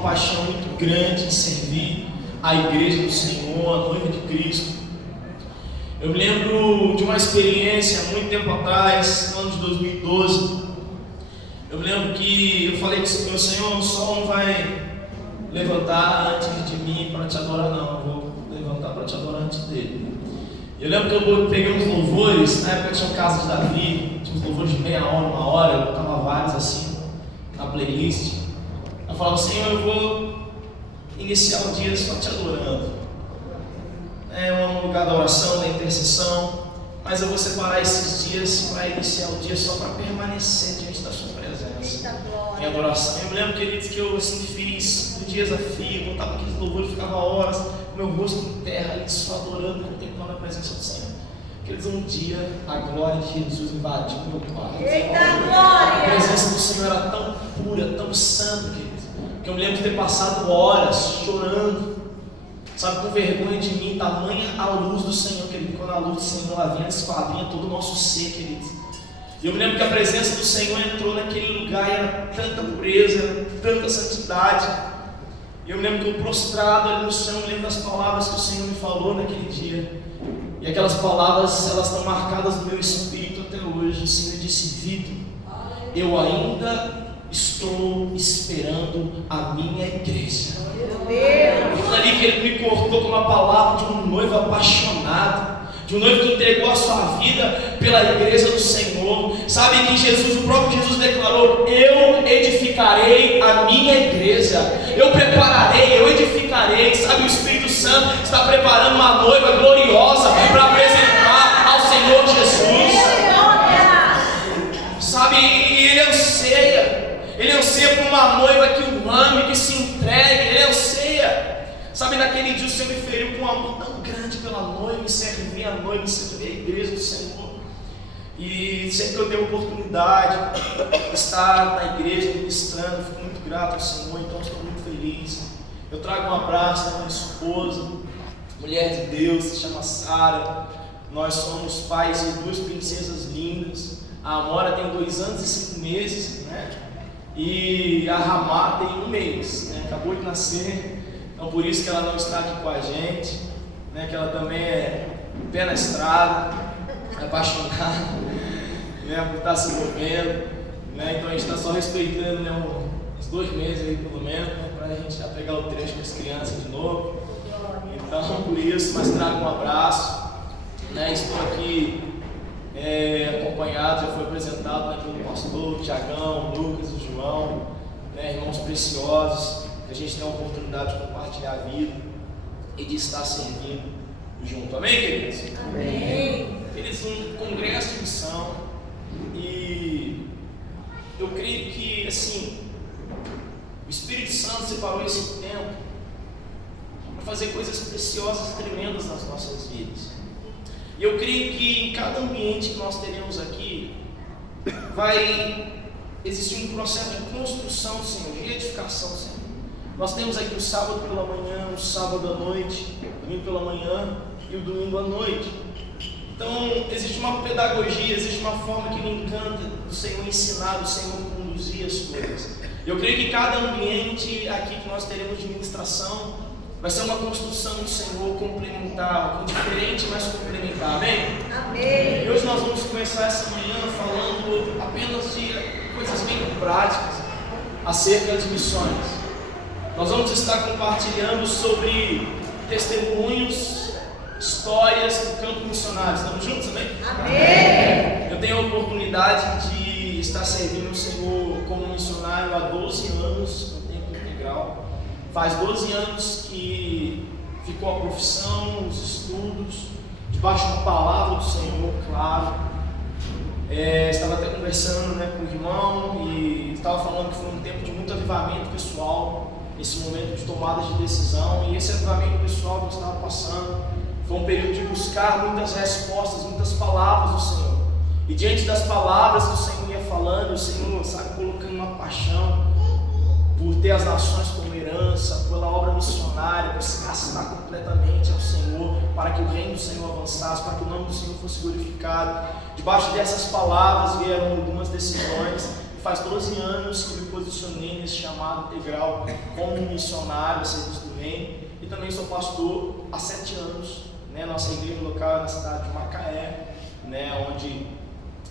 uma paixão muito grande de servir a igreja do Senhor, a noiva de Cristo. Eu me lembro de uma experiência há muito tempo atrás, no ano de 2012. Eu me lembro que eu falei com o meu Senhor, o sol não vai levantar antes de mim para te adorar, não. Eu vou levantar para te adorar antes dele. Eu lembro que eu peguei uns louvores, na época tinha Casa de Davi, tinha uns louvores de meia hora, uma hora, eu botava vários assim na playlist. Eu falava, Senhor, eu vou iniciar o dia só te adorando. É um lugar da oração, da intercessão, mas eu vou separar esses dias para iniciar o dia só para permanecer diante da sua presença, em adoração. Eu me lembro, queridos, que eu assim fiz um desafio, botava aqueles louvores, ficava horas, com meu rosto em terra, ali só adorando, contemplando a presença do Senhor. Queridos, um dia a glória de Jesus invadiu meu quarto. A presença do Senhor era tão pura, tão santa, queridos, que eu me lembro de ter passado horas chorando, sabe, com vergonha de mim, tamanha a luz do Senhor, querido. Quando a luz do Senhor ela vinha, esquadrinha todo o nosso ser, queridos. E eu me lembro que a presença do Senhor entrou naquele lugar e era tanta pureza, era tanta santidade. E eu me lembro que eu prostrado ali no chão, eu me lembro das palavras que o Senhor me falou naquele dia. E aquelas palavras, elas estão marcadas no meu espírito até hoje. O Senhor disse, Vitor, eu ainda estou esperando a minha igreja. E ali que ele me cortou com uma palavra de um noivo apaixonado, de um noivo que entregou a sua vida pela igreja do Senhor. Sabe que Jesus, o próprio Jesus declarou, eu edificarei a minha igreja, eu prepararei, eu edificarei. Sabe, o Espírito Santo está preparando uma noiva gloriosa para apresentar ao Senhor Jesus. Sabe, e ele anseia por uma noiva que o ame, que se entregue, ele anseia. Sabe, naquele dia o Senhor me feriu com um amor tão grande pela noiva, em servir a noiva, em servir a igreja do Senhor. E sempre que eu tenho oportunidade de estar na igreja ministrando, fico muito grato ao Senhor, então estou muito feliz. Eu trago um abraço da minha esposa, mulher de Deus, se chama Sara. Nós somos pais de duas princesas lindas. A Amora tem 2 anos e 5 meses, né? E a Ramá tem 1 mês, né? Acabou de nascer. Então por isso que ela não está aqui com a gente, né? Que ela também é pé na estrada, apaixonada, né? Por estar se envolvendo, né? Então a gente está só respeitando, né? Uns 2 meses aí pelo menos, né? Para a gente já pegar o trecho com as crianças de novo. Então por isso, mas trago um abraço, né? Estou aqui acompanhado, já foi apresentado, né, pelo pastor, o Tiagão, o Lucas, o João, né? Irmãos preciosos, que a gente tem a oportunidade de compartilhar a vida e de estar servindo junto. Amém, queridos? Amém. Eles um congresso de missão e eu creio que, assim, o Espírito Santo separou esse tempo para fazer coisas preciosas, tremendas nas nossas vidas. E eu creio que em cada ambiente que nós teremos aqui vai existir um processo de construção do Senhor, de edificação do Senhor. Nós temos aqui o sábado pela manhã, o sábado à noite, o domingo pela manhã e o domingo à noite. Então existe uma pedagogia, existe uma forma que me encanta do Senhor ensinar, do Senhor conduzir as coisas. Eu creio que cada ambiente aqui que nós teremos de ministração vai ser uma construção do Senhor complementar, diferente, mas complementar. Amém? Amém. E hoje nós vamos começar essa manhã falando apenas de coisas bem práticas acerca de missões. Nós vamos estar compartilhando sobre testemunhos, histórias do campo missionário. Estamos juntos, amém? Amém. Eu tenho a oportunidade de estar servindo o Senhor como missionário há 12 anos, no tempo integral. Faz 12 anos que ficou a profissão, os estudos, debaixo da palavra do Senhor, claro. Estava até conversando, né, com o irmão e estava falando que foi um tempo de muito avivamento pessoal, esse momento de tomada de decisão, e esse avivamento pessoal que eu estava passando foi um período de buscar muitas respostas, muitas palavras do Senhor. E diante das palavras que o Senhor ia falando, o Senhor, sabe, colocando uma paixão por ter as nações como herança, pela obra missionária, por se gastar completamente ao Senhor, para que o reino do Senhor avançasse, para que o nome do Senhor fosse glorificado. Debaixo dessas palavras vieram algumas decisões, faz 12 anos que eu me posicionei nesse chamado integral como missionário a serviço do reino, e também sou pastor há 7 anos, né? Nossa igreja local é na cidade de Macaé, né? Onde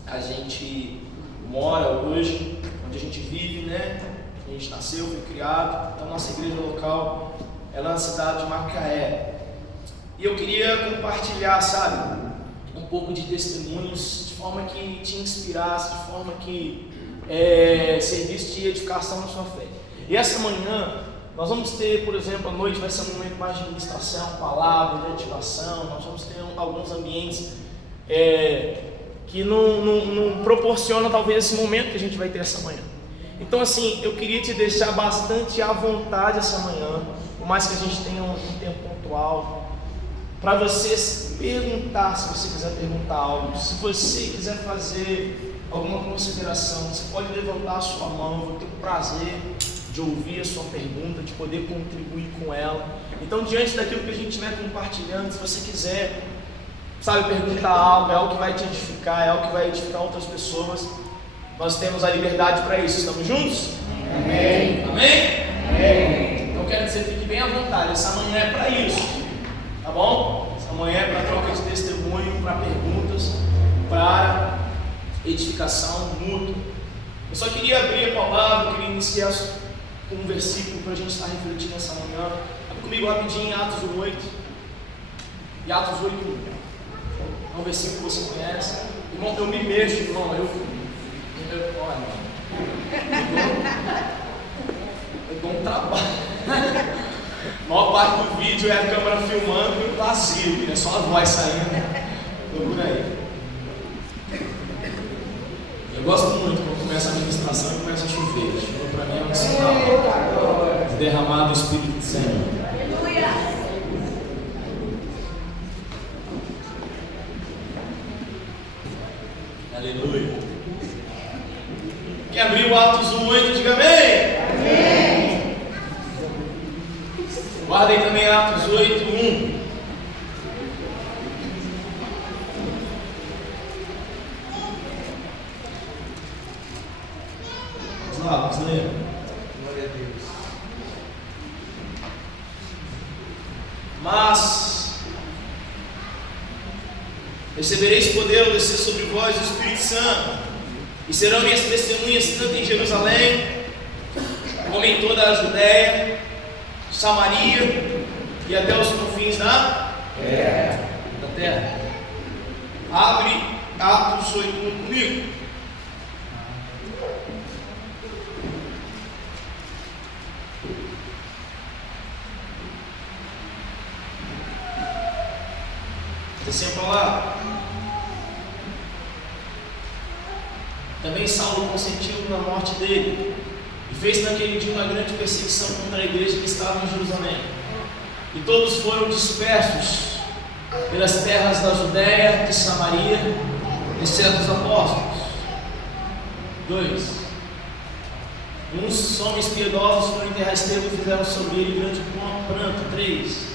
a gente mora hoje, onde a gente vive, né? A gente nasceu, foi criado. Então nossa igreja local é lá na cidade de Macaé. E eu queria compartilhar, sabe, um pouco de testemunhos, de forma que te inspirasse, de forma que servisse de edificação na sua fé. E essa manhã nós vamos ter, por exemplo, à noite vai ser um momento mais de ministração, palavra, de ativação. Nós vamos ter alguns ambientes que não proporcionam talvez esse momento que a gente vai ter essa manhã. Então assim, eu queria te deixar bastante à vontade essa manhã, por mais que a gente tenha um tempo pontual, para você perguntar, se você quiser perguntar algo, se você quiser fazer alguma consideração, você pode levantar a sua mão. Eu vou ter o prazer de ouvir a sua pergunta, de poder contribuir com ela. Então, diante daquilo que a gente estiver compartilhando, se você quiser, sabe, perguntar algo, é algo que vai te edificar, é algo que vai edificar outras pessoas, nós temos a liberdade para isso. Estamos juntos? Amém. Amém? Amém. Então, quero dizer, fique bem à vontade. Essa manhã é para isso, tá bom? Essa manhã é para troca de testemunho, para perguntas, para edificação mútua. Eu só queria abrir a palavra, eu queria iniciar com um versículo para a gente estar refletindo essa manhã. Abre comigo rapidinho em Atos 8. E Atos 8 é um versículo que você conhece. Irmão, eu me mexo, irmão. Eu dou um trabalho. A maior parte do vídeo é a câmera filmando e o vazio, é só a voz saindo. Procura aí. Eu gosto muito quando começa a administração e começa a chover. A chuva para mim é um sinal de derramar do Espírito Santo. Aleluia. Aleluia. Quem abriu Atos 1:8, diga amém. Amém. Guardem também Atos 8:1. Vamos ler. Glória a Deus. Mas recebereis poder ao descer sobre vós o Espírito Santo, e serão minhas testemunhas tanto em Jerusalém, como em toda a Judéia, Samaria e até os confins da terra. Abre Atos 8:1 comigo. Descendo para lá. Também Saulo consentiu na morte dele, e fez naquele dia uma grande perseguição contra a igreja que estava em Jerusalém. E todos foram dispersos pelas terras da Judéia, de Samaria, exceto os apóstolos. 2. Uns homens piedosos foram enterrar Estevão e fizeram sobre ele grande pranto. 3.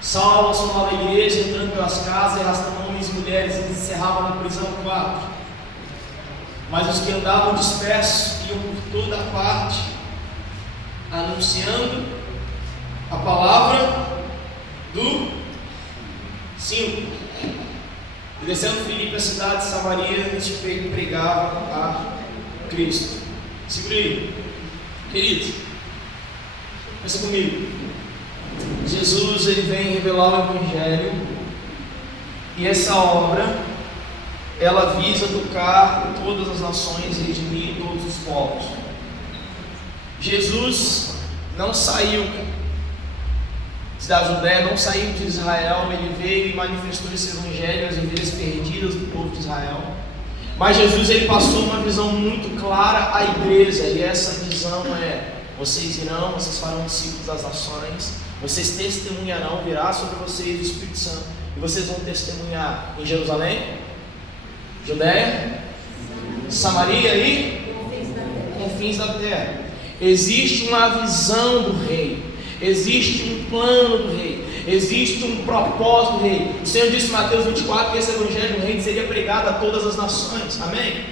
Saulo assolava a igreja, entrando pelas casas e arrastando homens e mulheres, e encerrava na prisão. 4. Mas os que andavam dispersos iam por toda parte, anunciando a palavra do 5. E descendo Filipe a cidade de Samaria, ele pregava a Cristo. Segura aí, queridos, pensa comigo. Jesus, ele vem revelar o Evangelho, e essa obra, ela visa tocar todas as nações e redimir todos os povos. Jesus não saiu da Judéia, não saiu de Israel, ele veio e manifestou esse Evangelho às ovelhas perdidas do povo de Israel. Mas Jesus, ele passou uma visão muito clara à igreja, e essa visão é: vocês irão, vocês farão discípulos das nações, vocês testemunharão, virá sobre vocês o Espírito Santo, e vocês vão testemunhar em Jerusalém, Judéia, Samaria e confins da terra. Existe uma visão do rei, existe um plano do rei, existe um propósito do rei. O Senhor disse em Mateus 24 que esse evangelho do rei seria pregado a todas as nações. Amém?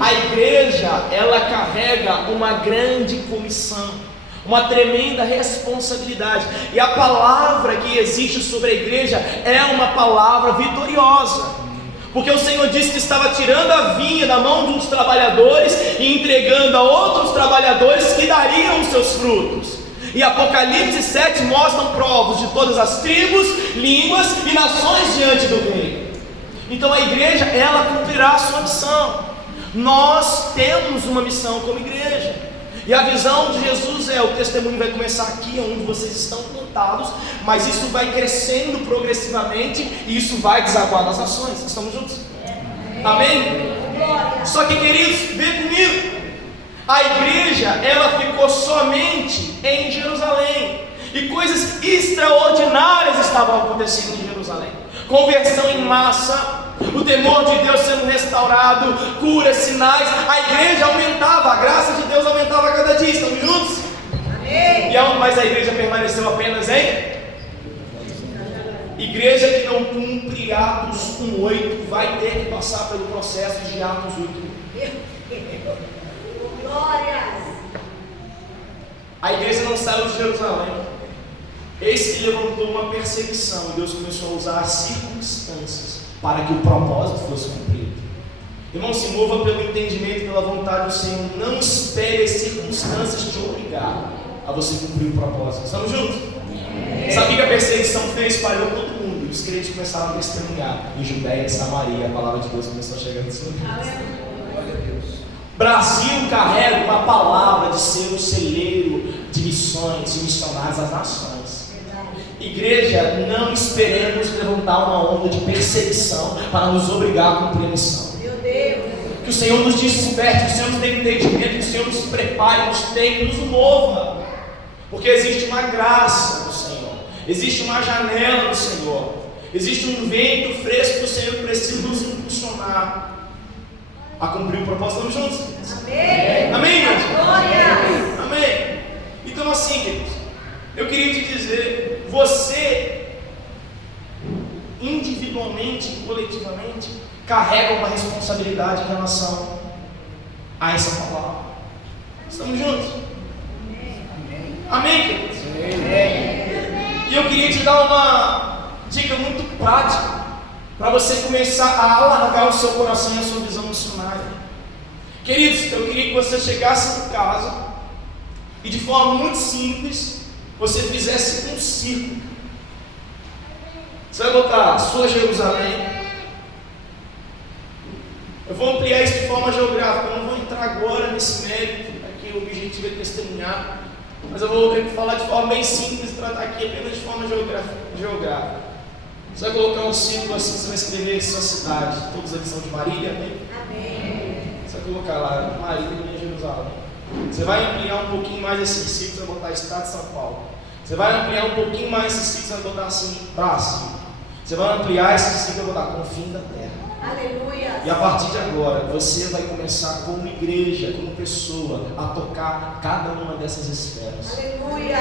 A igreja, ela carrega uma grande comissão, uma tremenda responsabilidade. E a palavra que existe sobre a igreja é uma palavra vitoriosa. Porque o Senhor disse que estava tirando a vinha da mão dos trabalhadores e entregando a outros trabalhadores que dariam os seus frutos. E Apocalipse 7 mostram provas de todas as tribos, línguas e nações diante do rei. Então a igreja, ela cumprirá a sua missão. Nós temos uma missão como igreja. E a visão de Jesus o testemunho vai começar aqui, onde vocês estão plantados, mas isso vai crescendo progressivamente e isso vai desaguar nas nações. Estamos juntos? Amém? Só que, queridos, vê comigo. A igreja, ela ficou somente em Jerusalém. E coisas extraordinárias estavam acontecendo em Jerusalém. Conversão em massa, o temor de Deus sendo restaurado, curas, sinais. A igreja aumentava, a graça de Deus aumentava a cada dia. Estamos juntos? Amém. Mas a igreja permaneceu apenas em igreja que não cumpre Atos 1:8 vai ter que passar pelo processo de Atos 8. Glórias. A igreja não saiu de Jerusalém. Eis que levantou uma perseguição e Deus começou a usar as circunstâncias para que o propósito fosse cumprido. Irmão, se mova pelo entendimento, pela vontade do Senhor. Não espere as circunstâncias te obrigar a você cumprir o propósito. Estamos juntos? Sabia que a perseguição espalhou todo mundo e os crentes começaram a testemunhar em Judéia e Samaria. A palavra de Deus começou a chegar no seu Glória a Deus. Brasil carrega uma palavra de ser um celeiro de missões e missionários às nações. Igreja, não esperemos levantar uma onda de perseguição para nos obrigar a cumprir a missão. Meu Deus. Que o Senhor nos desperte, que o Senhor nos dê entendimento, que o Senhor nos prepare, nos tenha, nos mova. Porque existe uma graça do Senhor, existe uma janela do Senhor, existe um vento fresco do Senhor que precisa nos impulsionar a cumprir o propósito. Estamos juntos? Amém. Amém, irmãos? Glória. Amém. Então, assim, queridos, eu queria te dizer, você individualmente e coletivamente carrega uma responsabilidade em relação a essa palavra. Estamos juntos? Amém, queridos? E eu queria te dar uma dica muito prática para você começar a alargar o seu coração e a sua visão missionária. Queridos, eu queria que você chegasse em casa e de forma muito simples você fizesse um círculo. Você vai botar a sua Jerusalém. Eu vou ampliar isso de forma geográfica. Eu não vou entrar agora nesse mérito. Aqui o objetivo é testemunhar. Mas eu vou falar de forma bem simples e tratar aqui apenas de forma geográfica. Você vai colocar um círculo assim, você vai escrever sua cidade. Todos aqui são de Marília, amém? Amém. Você vai colocar lá Marília e Jerusalém. Você vai ampliar um pouquinho mais esse círculo, você vai botar Estado de São Paulo. Você vai ampliar um pouquinho mais esse círculo, você vai botar assim, Brasil. Você vai ampliar esse círculo, vai botar confim da terra. Aleluia. E a partir de agora, você vai começar como igreja, como pessoa, a tocar cada uma dessas esferas. Aleluia.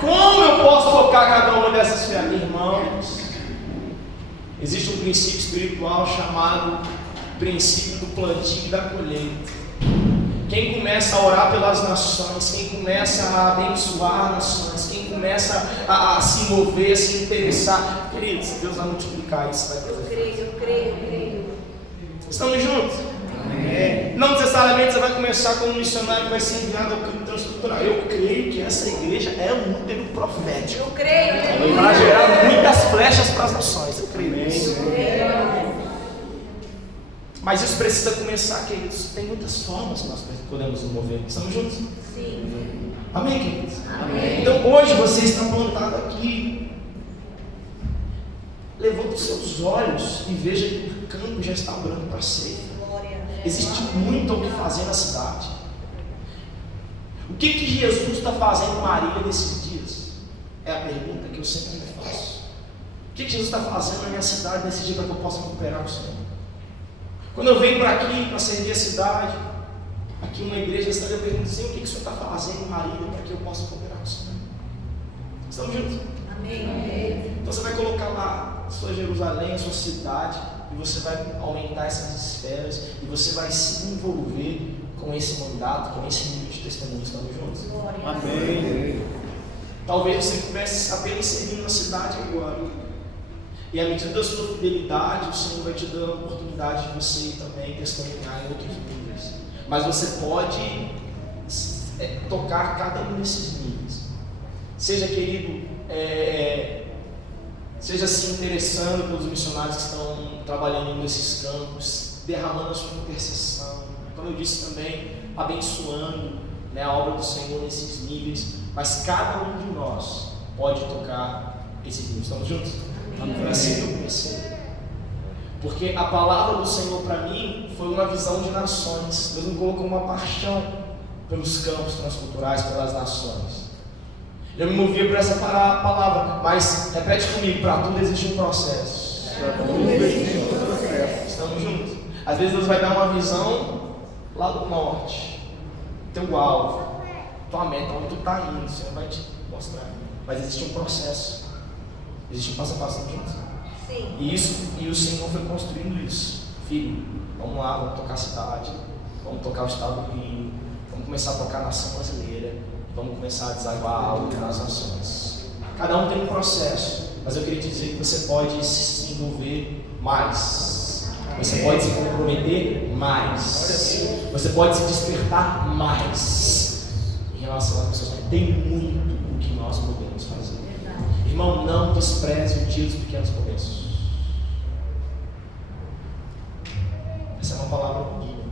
Como eu posso tocar cada uma dessas esferas? Irmãos, existe um princípio espiritual chamado princípio do plantio e da colheita. Quem começa a orar pelas nações, quem começa a abençoar nações, quem começa a se mover, a se interessar, queridos, Deus vai multiplicar isso. Eu creio. Estamos juntos? Amém. Não necessariamente você vai começar como um missionário que vai ser enviado ao campo transestrutural. Eu creio que essa igreja é um útero profético. Eu creio. Para gerar muitas flechas para as nações. Eu creio nisso. Mas isso precisa começar, queridos. Tem muitas formas que nós podemos nos mover. Estamos juntos? Sim. Amém, queridos? Amém. Então hoje você está plantado aqui. Levanta os seus olhos e veja que o campo já está abrindo para ser. Existe muito o que fazer na cidade. O que Jesus está fazendo em Marília nesses dias? É a pergunta que eu sempre me faço. O que Jesus está fazendo na minha cidade nesse dia para que eu possa cooperar com o Senhor? Quando eu venho para aqui para servir a cidade, aqui uma igreja, eu pergunto assim: o que o Senhor está fazendo em Marília para que eu possa cooperar com o Senhor? Estamos juntos? Amém. Então você vai colocar lá a sua Jerusalém, a sua cidade. e você vai aumentar essas esferas, e você vai se envolver com esse mandato, com esse nível de testemunho. Estamos juntos? Amém. Talvez você comece apenas servindo na cidade agora, e à medida da sua fidelidade, o Senhor vai te dando a oportunidade de você também testemunhar em outros níveis. Mas você pode tocar cada um desses níveis. Seja, querido, seja se interessando pelos missionários que estão trabalhando nesses campos, derramando a sua intercessão, como eu disse também, abençoando, né, a obra do Senhor nesses níveis. Mas cada um de nós pode tocar esses níveis. Estamos juntos? Foi assim que eu comecei. Porque a palavra do Senhor para mim foi uma visão de nações. Deus me colocou uma paixão pelos campos transculturais, pelas nações. Eu me movia por essa palavra, mas repete comigo: para tudo existe um processo. Estamos juntos? Às vezes Deus vai dar uma visão lá do norte, teu alvo, tua meta, onde tu está indo, o Senhor vai te mostrar. Mas existe um processo, existe um passo a passo. Estamos juntos? Sim. E o Senhor foi construindo isso. Filho, vamos lá, vamos tocar a cidade, vamos tocar o estado do Rio, vamos começar a tocar a nação brasileira, vamos começar a desaguar algo nas nações. Cada um tem um processo, mas eu queria te dizer que você pode se envolver mais, você pode se comprometer mais, você pode se despertar mais em relação às pessoas. Tem muito o que nós podemos fazer. Irmão, não despreze o dia dos pequenos começos. Essa é uma palavra bíblica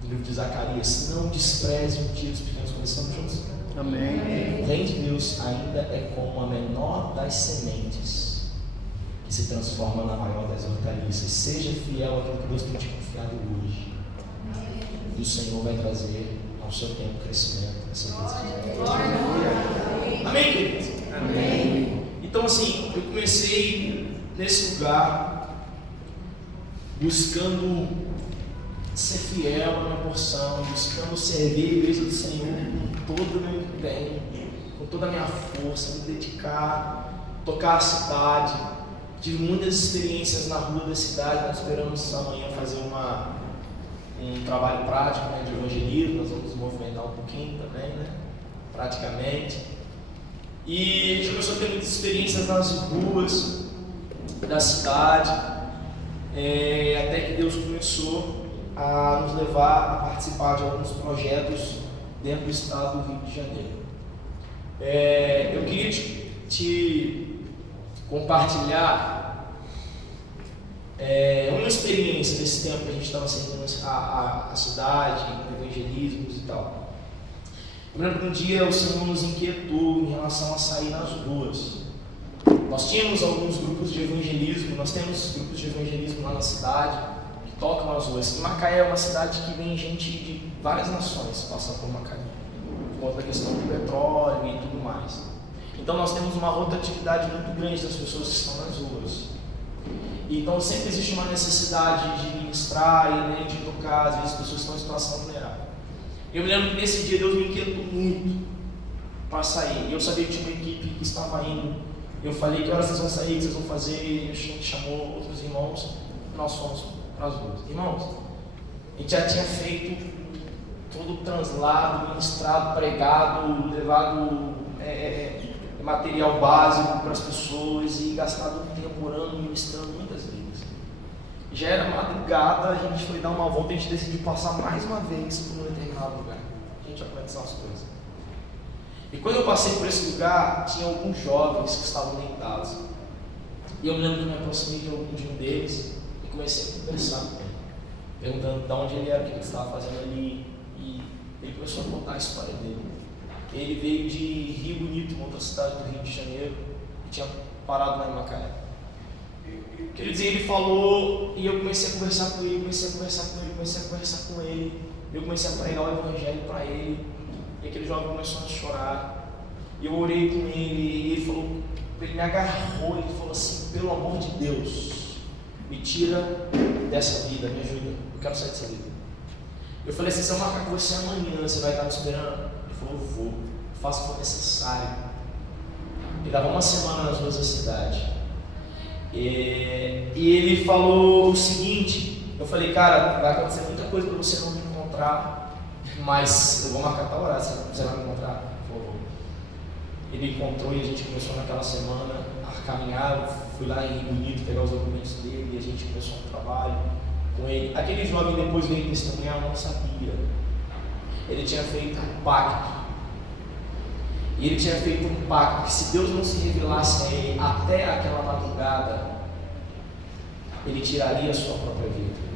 do livro de Zacarias. Não despreze o dia dos pequenos começos. Estamos juntos? Amém. O reino de Deus ainda é como a menor das sementes, que se transforma na maior das hortaliças. Seja fiel àquilo que Deus tem te confiado hoje, e o Senhor vai trazer ao seu tempo crescimento. Amém, queridos? Amém. Então, assim, eu comecei nesse lugar buscando ser fiel à minha porção, buscando servir a igreja do Senhor com todo o meu empenho, com toda a minha força, me dedicar, tocar a cidade. Tive muitas experiências na rua da cidade. Nós esperamos amanhã fazer um trabalho prático, né, de evangelismo. Nós vamos nos movimentar um pouquinho também, né, praticamente. E a gente começou a ter muitas experiências nas ruas da cidade, até que Deus começou a nos levar a participar de alguns projetos dentro do estado do Rio de Janeiro. Eu queria te compartilhar uma experiência desse tempo que a gente estava servindo a cidade, com evangelismos e tal. Eu lembro que um dia o Senhor nos inquietou em relação a sair nas ruas. Nós tínhamos alguns grupos de evangelismo, nós temos grupos de evangelismo lá na cidade, que tocam nas ruas. E Macaé é uma cidade que vem gente de várias nações passar por Macaé, por conta da questão do petróleo e tudo mais. Então nós temos uma rotatividade muito grande das pessoas que estão nas ruas. Então sempre existe uma necessidade de ministrar e de tocar, às vezes as pessoas estão em situação vulnerável. Eu me lembro que nesse dia Deus me inquietou muito para sair. Eu sabia que tinha uma equipe que estava indo. Eu falei: que horas vocês vão sair, o que vocês vão fazer? E a gente chamou outros irmãos e nós fomos para as ruas. Irmãos, a gente já tinha feito todo o translado, ministrado, pregado, levado material básico para as pessoas e gastado um tempo orando, ministrando muitas vezes. Já era madrugada, a gente foi dar uma volta e a gente decidiu passar mais uma vez por um determinado lugar. A gente vai são as coisas. E quando eu passei por esse lugar, tinha alguns jovens que estavam deitados. E eu me lembro que eu me aproximei de um deles e comecei a conversar com ele, perguntando de onde ele era, o que ele estava fazendo ali. E ele começou a contar a história dele. Ele veio de Rio Bonito, uma outra cidade do Rio de Janeiro, e tinha parado lá em Macaé. Quer dizer, ele falou, e eu comecei a conversar com ele, comecei a conversar com ele, eu comecei a pregar o evangelho para ele, e aquele jovem começou a chorar, e eu orei com ele, e ele falou, ele me agarrou, ele falou assim: pelo amor de Deus, me tira dessa vida, me ajuda, eu quero sair dessa vida. Eu falei assim: se eu marcar com você amanhã, você vai estar me esperando? Ele falou: eu vou, faça o que for necessário. Ele dava uma semana nas ruas da cidade. E ele falou o seguinte, eu falei, cara, vai acontecer muita coisa para você não me encontrar, mas eu vou marcar tal hora, você vai me encontrar, por favor. Ele encontrou e a gente começou naquela semana a caminhar, fui lá em Rio Bonito pegar os documentos dele e a gente começou um trabalho com ele. Aquele jovem depois veio testemunhar, eu não sabia. Ele tinha feito um pacto. E ele tinha feito um pacto que se Deus não se revelasse a ele até aquela madrugada, ele tiraria a sua própria vida.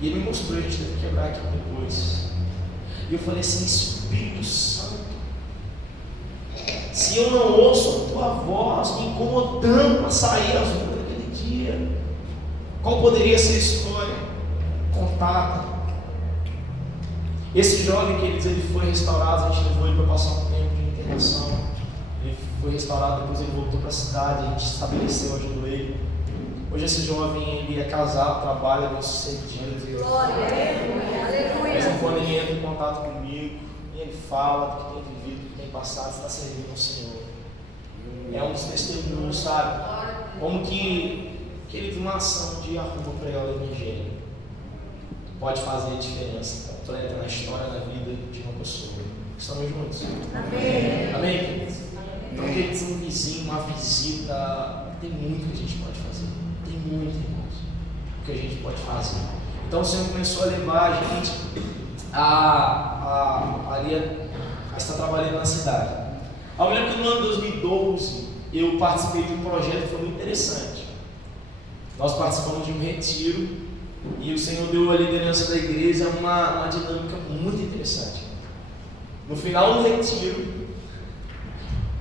E ele me mostrou, a gente teve que quebrar aquilo depois. E eu falei assim, Espírito Santo, se eu não ouço a tua voz me incomodando a sair às ruas daquele dia, qual poderia ser a história contada? Esse jovem, queridos, ele foi restaurado, a gente levou ele para passar um tempo de internação. Ele foi restaurado, depois ele voltou para a cidade, a gente estabeleceu, ajudou ele. Hoje esse jovem, ele é casado, trabalha, bem sucedido. Glória, aleluia. De vez em quando ele entra em contato comigo e ele fala do que tem vivido, do que tem passado, está servindo ao Senhor. É um dos testemunhos, sabe? Como que ele uma ação de arruma pregar o Evangelho pode fazer a diferença, completa na história da vida de uma pessoa. Estamos juntos? Amém. Amém, queridos? Então, queridos, um vizinho, uma visita, tem muito que a gente pode fazer. Tem muito, irmãos, que a gente pode fazer. Então o Senhor começou a levar a gente a estar trabalhando na cidade. Eu me lembro que no ano de 2012 eu participei de um projeto que foi muito interessante. Nós participamos de um retiro e o Senhor deu a liderança da igreja uma dinâmica muito interessante. No final do retiro,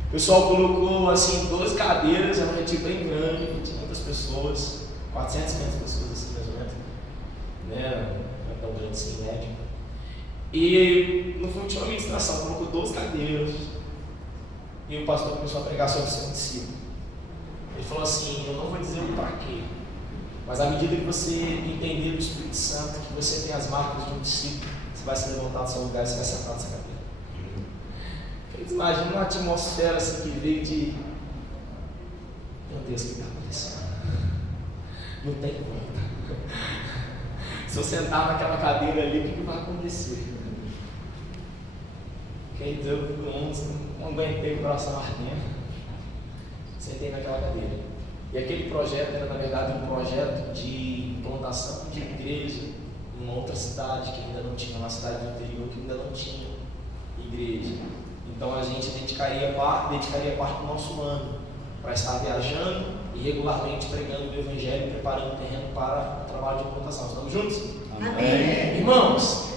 o pessoal colocou assim 12 cadeiras, era um retiro bem grande, tinha muitas pessoas, 400, 500 pessoas assim mais ou menos, né? Não é tão grande assim, médio. E no fundo tinha uma ministração, colocou 12 cadeiras e o pastor começou a pregar sobre o seu discípulo. Ele falou assim, eu não vou dizer o para quê, mas à medida que você entender do Espírito Santo, que você tem as marcas de um discípulo, você vai se levantar do seu lugar e você vai sentar nessa cadeira. Imagina uma atmosfera assim que veio de meu Deus, o que está acontecendo? Não tem volta. Se eu sentar naquela cadeira ali, o que vai acontecer? Quem eu não aguentei o coração ardendo. Sentei naquela cadeira. E aquele projeto era, na verdade, um projeto de implantação de igreja em uma outra cidade que ainda não tinha, uma cidade do interior que ainda não tinha igreja. Então a gente dedicaria parte do nosso ano para estar viajando e regularmente pregando o Evangelho, preparando o terreno para o trabalho de implantação. Estamos juntos? Amém. Irmãos,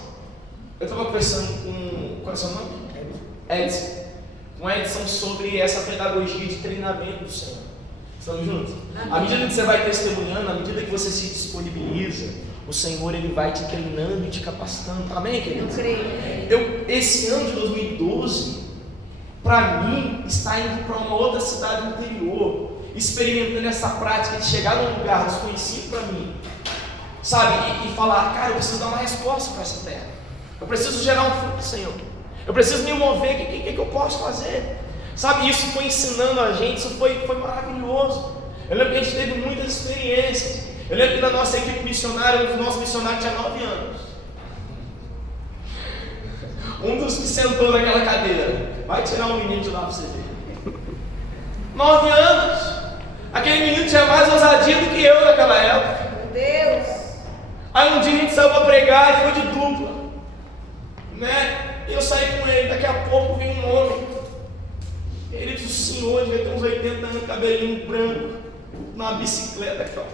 eu estava conversando com qual é o seu nome? Edson. Com Edson sobre essa pedagogia de treinamento do Senhor. Estamos juntos? Amém. À medida que você vai testemunhando, à medida que você se disponibiliza, o Senhor ele vai te treinando e te capacitando. Amém, queridos? Eu creio. Esse ano de 2012, para mim, está indo para uma outra cidade do interior, experimentando essa prática de chegar num lugar desconhecido para mim, sabe? E falar, cara, eu preciso dar uma resposta para essa terra. Eu preciso gerar um fruto, Senhor. Eu preciso me mover. O que eu posso fazer? Sabe? Isso foi ensinando a gente. Isso foi maravilhoso. Eu lembro que a gente teve muitas experiências. Eu lembro que na nossa equipe missionária, o nosso missionário tinha 9 anos. Um dos que sentou naquela cadeira, vai tirar um menino de lá para você ver. 9 anos. Aquele menino tinha mais ousadia do que eu naquela época. Meu Deus. Aí um dia a gente saiu para pregar e foi de dupla, né? E eu saí com ele, daqui a pouco veio um homem. Ele disse, o senhor devia ter uns 80 anos, cabelinho branco, na bicicleta aqui, ó.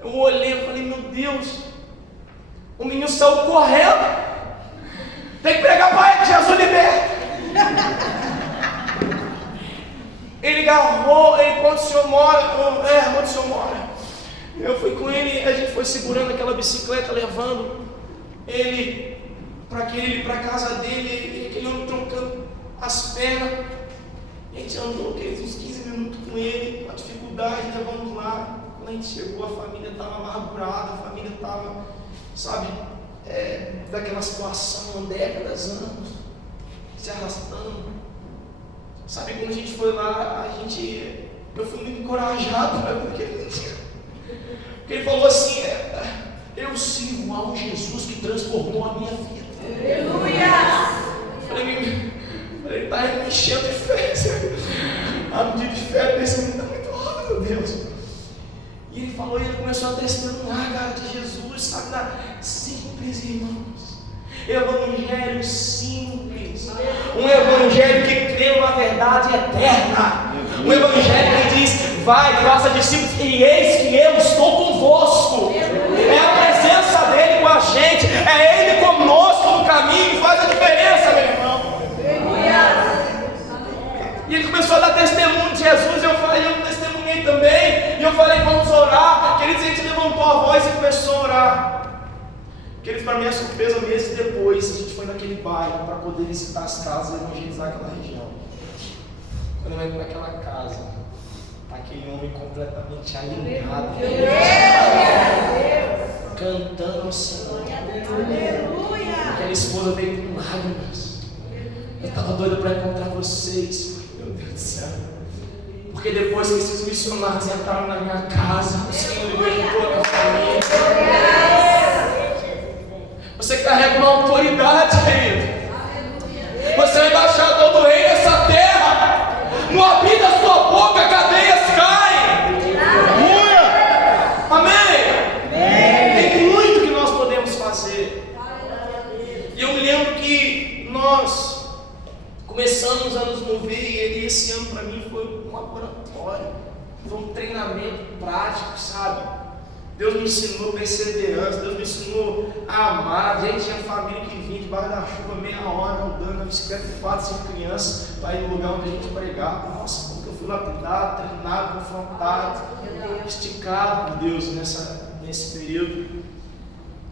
Eu olhei e falei, meu Deus, o menino saiu correndo. Tem que pregar para ele, Jesus liberta. Ele agarrou, ele, onde o senhor mora? Onde o senhor mora? Eu fui com ele, a gente foi segurando aquela bicicleta, levando ele para a casa dele, aquele homem troncando as pernas. A gente andou aqueles uns 15 minutos com ele, com a dificuldade, levamos lá. Quando a gente chegou, a família estava amargurada, a família estava, sabe, daquela situação, décadas, anos, se arrastando. Sabe, quando a gente foi lá, eu fui muito encorajado para ver o que ele dizia. Porque ele falou assim, eu sirvo a um Jesus que transformou a minha vida. Aleluia! Falei, está me enchendo de fé. A medida de fé desse menino está muito alta, meu Deus. E ele falou, e ele começou a testemunhar, cara, de Jesus, sabe, simples, irmãos. Evangelho simples. Um evangelho que crê numa verdade eterna. Um evangelho que diz, vai, faça discípulos, e eis que eu estou convosco. É a presença dele com a gente, é ele conosco no caminho que faz a diferença, meu irmão. E ele começou a dar testemunho de Jesus, eu testemunhei também, e eu falei, vamos orar. Queridos, a gente levantou a voz e começou a orar. Queridos, para minha surpresa, meses depois, a gente foi naquele bairro para poder visitar as casas e evangelizar aquela região. Quando eu entro naquela casa, tá aquele homem completamente alinhado, cantando ao Senhor. Aquela esposa veio com lágrimas. Eu estava doido para encontrar vocês. Meu Deus do céu. Porque depois que esses missionários entraram na minha casa, o Senhor libertou a minha família. Você carrega uma autoridade, querido. Você é o embaixador do rei dessa terra. No abrir da sua boca, cadeias caem. Amém? Tem muito que nós podemos fazer. E eu me lembro que nós começamos a nos mover, e esse ano para mim foi um laboratório, foi um treinamento prático, sabe? Deus me ensinou perseverança, Deus me ensinou a amar. A gente tinha família que vinha debaixo da chuva, meia hora, andando na bicicleta, 4, 5 crianças, para ir no lugar onde a gente pregava. Nossa, como que eu fui lapidado, treinado, confrontado, esticado por Deus nesse período.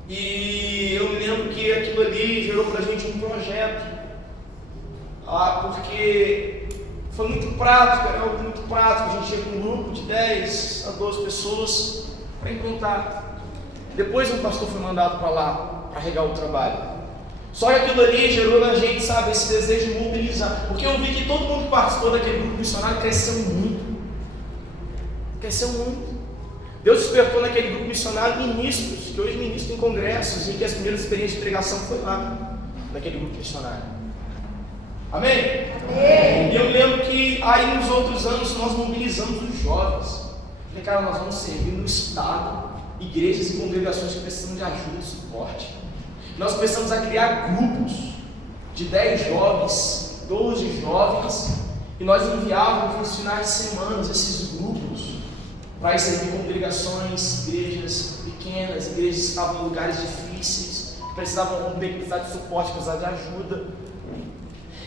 E eu me lembro que aquilo ali gerou para a gente um projeto. Porque foi muito prático, era algo muito prático. A gente ia com um grupo de 10 a 12 pessoas para implantar. Depois um pastor foi mandado para lá para regar o trabalho. Só que aquilo ali gerou na gente, sabe, esse desejo de mobilizar. Porque eu vi que todo mundo que participou daquele grupo missionário cresceu muito. Cresceu muito. Deus despertou naquele grupo missionário ministros, que hoje ministram em congressos, e que as primeiras experiências de pregação foi lá, naquele grupo missionário. Amém? Amém. E eu lembro que aí nos outros anos nós mobilizamos os jovens. Falei, cara, nós vamos servir no estado, igrejas e congregações que precisam de ajuda e suporte. Nós começamos a criar grupos de 10 jovens, 12 jovens, e nós enviávamos nos finais de semana esses grupos para servir congregações, igrejas pequenas, igrejas que estavam em lugares difíceis, que precisavam precisar de suporte, precisar de ajuda.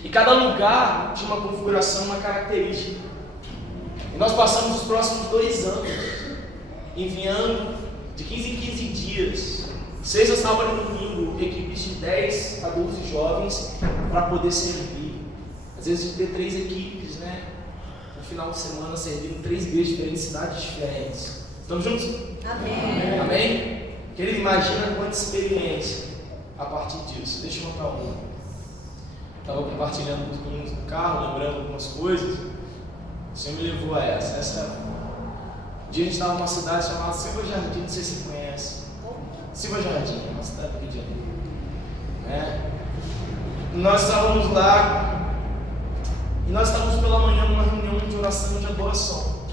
E cada lugar tinha uma configuração, uma característica. E nós passamos os próximos 2 anos enviando de 15 em 15 dias, sexta, sábado e domingo, equipes de 10 a 12 jovens para poder servir. Às vezes ter 3 equipes, né? No final de semana servindo 3 igrejas diferentes, cidades diferentes. Estamos juntos? Amém. Amém? Querido, imagina quanta experiência a partir disso. Deixa eu contar uma. Estava compartilhando com os meninos no carro, lembrando algumas coisas. O Senhor me levou a essa. Um dia a gente estava numa cidade chamada Silva Jardim, não sei se você conhece. Silva Jardim, é uma cidade do Rio de Janeiro. Nós estávamos lá, e nós estávamos pela manhã numa reunião de oração e de adoração.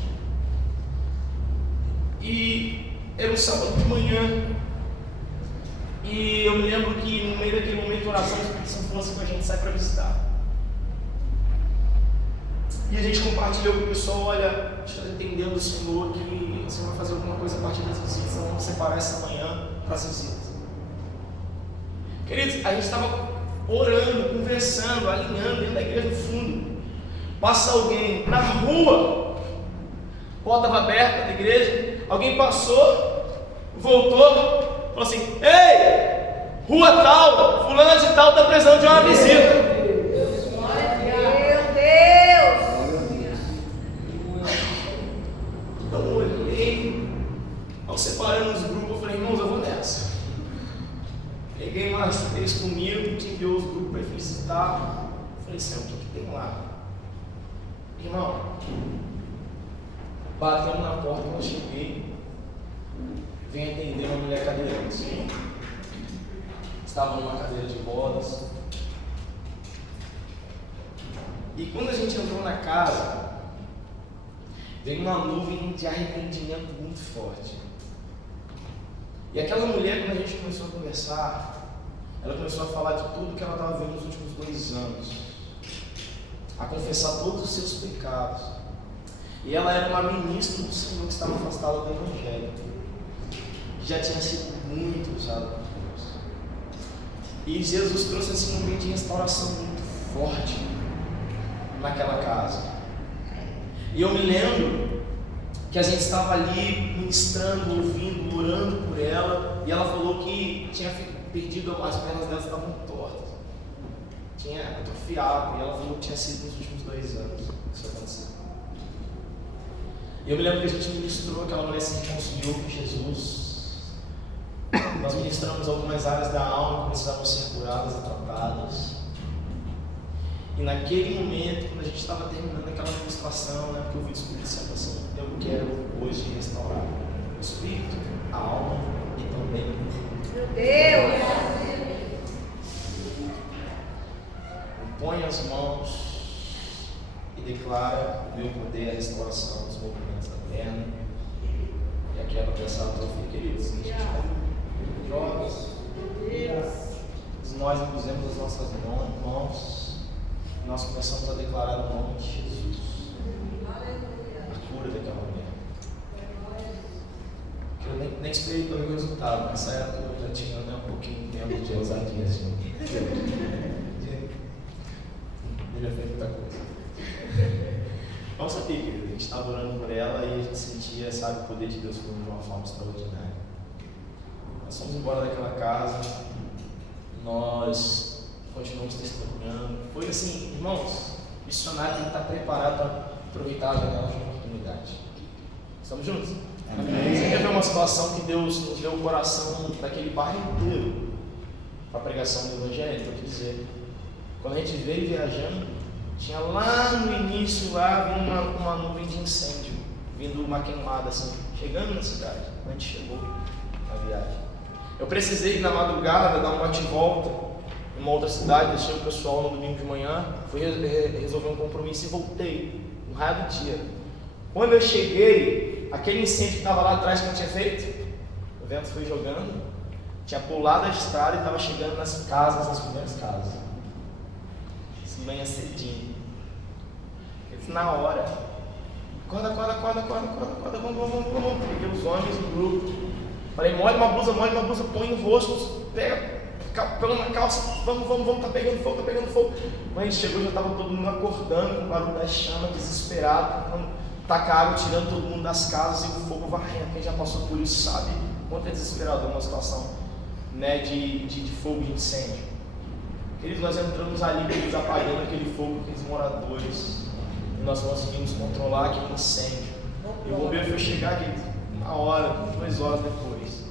E era um sábado de manhã. E eu me lembro que no meio daquele momento de oração, o Espírito Santo falou assim: a gente sai para visitar. E a gente compartilhou com o pessoal: olha, a gente está entendendo o Senhor que o Senhor vai fazer alguma coisa a partir das visitas, então vamos separar essa manhã para as visitas. Queridos, a gente estava orando, conversando, alinhando dentro da igreja no fundo. Passa alguém na rua, a porta estava aberta da igreja, alguém passou, voltou. Falou assim: ei, rua tal, fulana de tal está precisando de uma visita. Meu Deus! Eu olhei, ao separando os grupos, eu falei: irmãos, eu vou nessa. Peguei mais 3 comigo, te enviou os grupos para visitar. Falei: Senhor, o que tem lá? Irmão, batendo na porta quando eu cheguei, vim atender uma mulher cadeirante. Estava numa cadeira de rodas. E quando a gente entrou na casa, veio uma nuvem de arrependimento muito forte. E aquela mulher, quando a gente começou a conversar, ela começou a falar de tudo que ela estava vendo nos últimos 2 anos, a confessar todos os seus pecados. E ela era uma ministra do Senhor que estava afastada do Evangelho, que já tinha sido muito usada por Deus. E Jesus trouxe assim um ambiente de restauração muito forte naquela casa. E eu me lembro que a gente estava ali ministrando, ouvindo, orando por ela, e ela falou que tinha perdido, as pernas dela estavam tortas, tinha atrofiado, e ela falou que tinha sido nos últimos 2 anos que isso aconteceu. E eu me lembro que a gente ministrou, aquela mulher se reconciliou com Jesus. Nós ministramos algumas áreas da alma que precisavam ser curadas e trocadas. E naquele momento, quando a gente estava terminando aquela ministração, né, porque eu ouvi o Espírito Santo assim, eu quero hoje restaurar o espírito, a alma e também o corpo. Meu Deus! Põe as mãos e declara o meu poder, a restauração dos movimentos da perna e a quebra dessa atrofia, queridos. Jovens, nós impusemos as nossas mãos. Nós começamos a declarar o nome de Jesus, a cura daquela mulher. Eu nem esperei pelo resultado, nessa época eu já tinha um pouquinho de tempo de ousadia, assim. Eu já fiz muita coisa. Vamos saber, querido, a gente estava orando por ela e a gente sentia, sabe, o poder de Deus fluindo de uma forma extraordinária. Nós fomos embora daquela casa, nós continuamos testemunhando. Foi assim, irmãos, o missionário tem que estar preparado para aproveitar a janela de uma oportunidade. Estamos juntos? Amém. Você quer ver uma situação que Deus nos deu o coração daquele bairro inteiro para a pregação do Evangelho? Vou te dizer, quando a gente veio viajando, tinha lá no início, lá uma nuvem de incêndio, vindo uma queimada assim, chegando na cidade, quando a gente chegou na viagem. Eu precisei na madrugada dar um bate-volta em uma outra cidade, deixei o pessoal no domingo de manhã, fui resolver um compromisso e voltei, no raio do dia. Quando eu cheguei, aquele incêndio que estava lá atrás que eu tinha feito, o vento foi jogando, tinha pulado a estrada e estava chegando nas casas, nas primeiras casas. Isso manhã cedinho. Eu disse, na hora, acorda, vamos. Peguei os homens no grupo, falei, molha uma blusa, põe no rosto, pega uma calça, vamos, tá pegando fogo. Quando a gente chegou, já estava todo mundo acordando com o barulho das chamas, desesperado, tentando tacar água, tirando todo mundo das casas e o fogo varrendo. Quem já passou por isso sabe quanto é desesperador uma situação, né, de fogo, de incêndio. Queridos, nós entramos ali, eles apagando aquele fogo, aqueles moradores, e nós conseguimos controlar aquele incêndio. E o bombeiro foi chegar, queridos, 1 hora, 2 horas depois.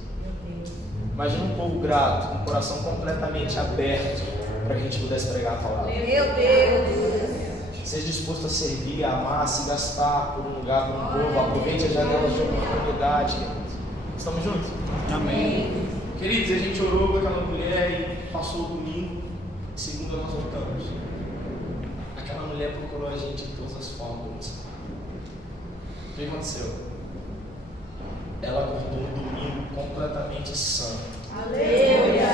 Imagina um povo grato, com o coração completamente aberto para que a gente pudesse pregar a palavra. Meu Deus! Seja disposto a servir, a amar, a se gastar por um lugar, por um povo. Aproveite as janelas de oportunidade, queridos. Estamos juntos? Amém. Queridos, a gente orou com aquela mulher e passou o domingo. Segunda nós voltamos. Aquela mulher procurou a gente de todas as formas. O que aconteceu? Ela acordou no domingo completamente sã. Aleluia!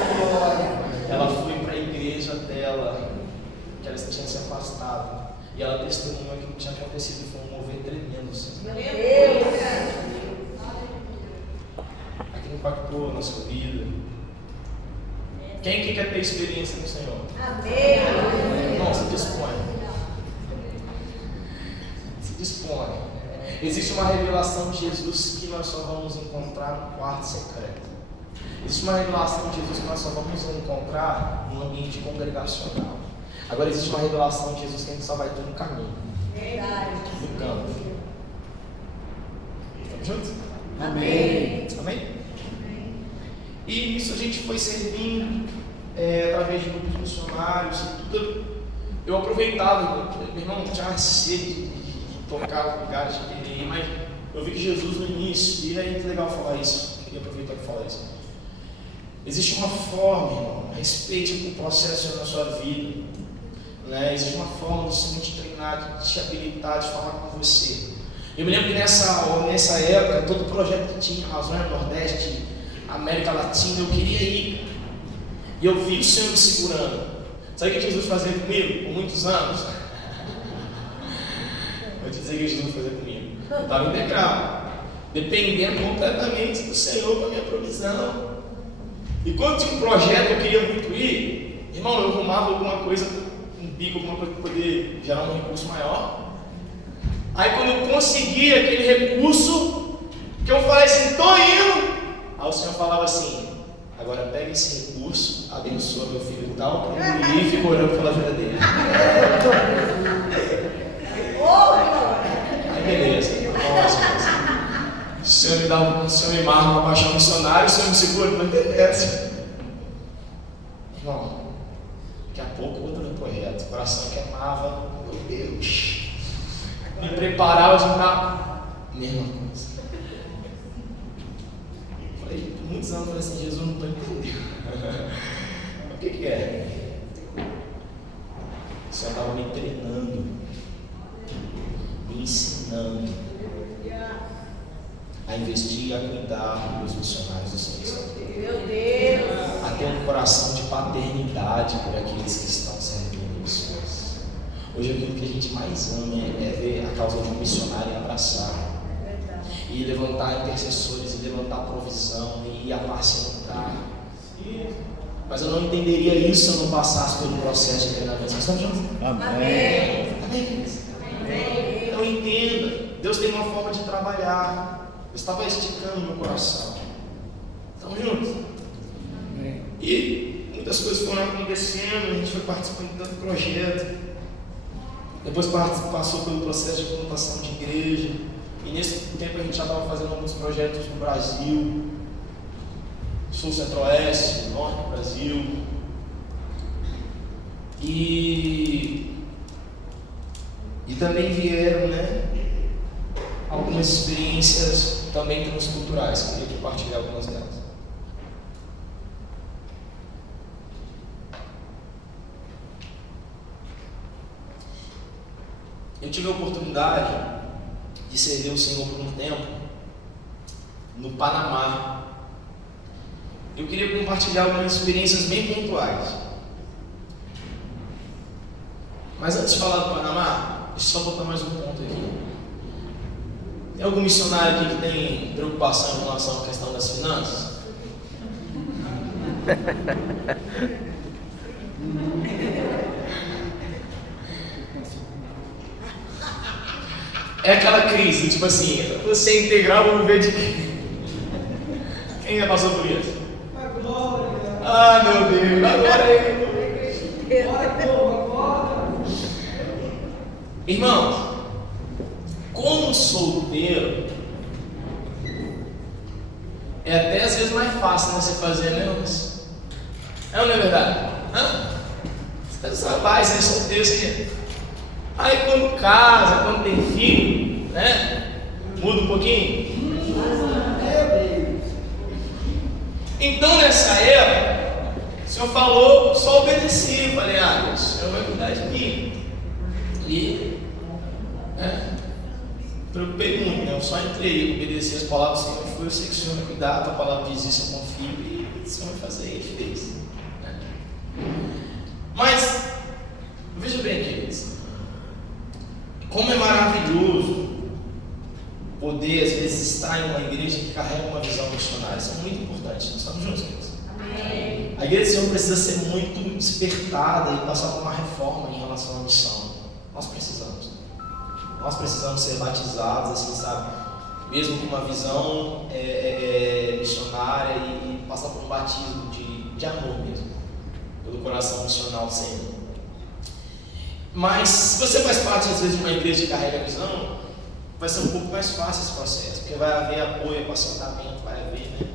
Ela foi para a igreja dela, que ela tinha se afastado. E ela testemunhou aquilo que tinha acontecido e foi um mover tremendo. Meu Deus! Aquilo impactou a nossa vida. Quem que quer ter experiência no Senhor? Amém! Irmão, se dispõe. Se dispõe. Existe uma revelação de Jesus que nós só vamos encontrar no quarto secreto. Existe uma revelação de Jesus que nós só vamos encontrar no ambiente congregacional. Agora existe uma revelação de Jesus que a gente só vai ter no caminho. Verdade. No campo. Estamos juntos? Amém. Amém? E isso a gente foi servindo através de grupos missionários e tudo. Eu aproveitava, meu irmão, tinha uma sede tocar lugares de querer ir, mas eu vi que Jesus no início, e é muito legal falar isso, queria aproveitar para falar isso. Existe uma forma, irmão, respeite o processo na sua vida, né? Existe uma forma do Senhor te treinar, de te habilitar, de falar com você. Eu me lembro que nessa época, todo projeto que tinha, Amazônia, Nordeste, América Latina, eu queria ir. E eu vi o Senhor me segurando. Sabe o que Jesus fazia comigo por muitos anos? Vou te dizer o que Jesus fazia comigo. Eu estava integral, dependendo completamente do Senhor para a minha provisão. E quando tinha um projeto que eu queria muito ir, irmão, eu arrumava alguma coisa, um bico, alguma coisa para poder gerar um recurso maior. Aí quando eu conseguia aquele recurso, que eu falei assim, estou indo, aí o Senhor falava assim, agora pega esse recurso, abençoa meu filho e tal, para ele ir e fica orando pela vida dele. Aí beleza, nossa. O Senhor me marca uma paixão missionária, o Senhor me segura, não interessa. Irmão, daqui a pouco outro projeto, o coração queimava, meu Deus. Me preparava de uma mesma coisa. Falei, por muitos anos, eu falei assim, Jesus, não estou entendendo. O que é? O Senhor estava me treinando, me ensinando a investir e a cuidar dos missionários do Senhor. Meu Deus! A ter um coração de paternidade por aqueles que estão servindo missões. Hoje aquilo que a gente mais ama é ver a causa de um missionário abraçar. E levantar intercessores, e levantar provisão, e apacentar. Mas eu não entenderia isso se eu não passasse pelo processo de treinamento. Vocês estão juntos? Amém! Amém. Então entenda, Deus tem uma forma de trabalhar. Eu estava esticando meu coração. Estamos juntos? Amém. E muitas coisas foram acontecendo, a gente foi participando de tanto projeto. Depois passou pelo processo de plantação de igreja. E nesse tempo a gente já estava fazendo alguns projetos no Brasil, Sul, Centro-Oeste, Norte do Brasil. E também vieram, né, algumas experiências também transculturais. Queria compartilhar algumas delas. Eu tive a oportunidade de servir o Senhor por um tempo no Panamá. Eu queria compartilhar algumas experiências bem pontuais. Mas antes de falar do Panamá, deixa eu só botar mais um ponto aqui. Tem algum missionário aqui que tem preocupação em relação à questão das finanças? É aquela crise, tipo assim, você é integral, vamos ver de quem? Quem já passou por isso? Ah, meu Deus, agora aí. Irmãos, como solteiro, é até às vezes mais fácil, né, você fazer, né? É ou não é verdade? Você trabalha, você é solteiro, você... Aí quando casa, quando tem filho, né? Muda um pouquinho. Então nessa época, o Senhor falou, só obedeci. Eu falei, o Senhor vai cuidar de mim. E preocupei muito, né? Eu só entrei, obedeci as palavras do Senhor. Eu sei que o Senhor vai cuidar, a tua palavra diz isso, eu confio. E o Senhor vai fazer, ele fez. Né? Mas, veja bem, queridos. Como é maravilhoso poder, às vezes, estar em uma igreja que carrega uma visão missionária. Isso é muito importante. Nós estamos juntos, queridos? Amém. A igreja do Senhor precisa ser muito despertada e passar por uma reforma em relação à missão. Nós precisamos. Nós precisamos ser batizados, assim, sabe? Mesmo com uma visão missionária e passar por um batismo de amor mesmo, pelo coração missional do Senhor. Mas se você faz parte às vezes de uma igreja que carrega a visão, vai ser um pouco mais fácil esse processo, porque vai haver apoio, apacentamento, vai haver, né?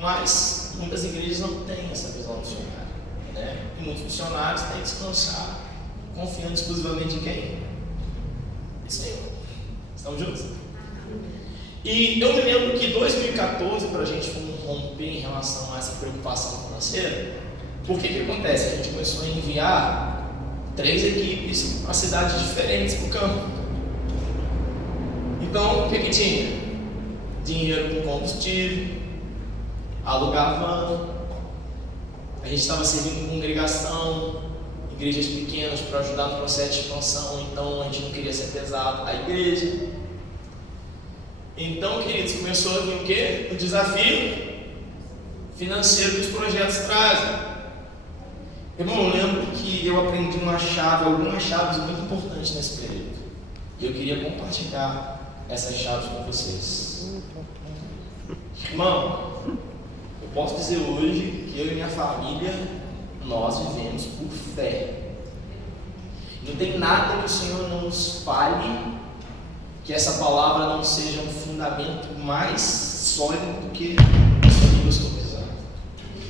Mas muitas igrejas não têm essa visão missionária, né? E muitos missionários têm que descansar, confiando exclusivamente em quem? Isso aí. Estamos juntos? E eu me lembro que 2014 para a gente foi um romper em relação a essa preocupação financeira. Porque o que acontece? A gente começou a enviar 3 equipes para cidades diferentes para o campo. Então, o que tinha? Dinheiro com combustível, alugar van, a gente estava servindo congregação, igrejas pequenas para ajudar no processo de expansão, então a gente não queria ser pesado a igreja. Então, queridos, começou a vir o quê? O desafio financeiro que os projetos trazem. Irmão, eu lembro que eu aprendi algumas chaves muito importantes nesse período. E eu queria compartilhar essas chaves com vocês. Irmão, eu posso dizer hoje que eu e minha família, nós vivemos por fé. Não tem nada que o Senhor não nos fale que essa palavra não seja um fundamento mais sólido do que isso aqui que eu estou pisando.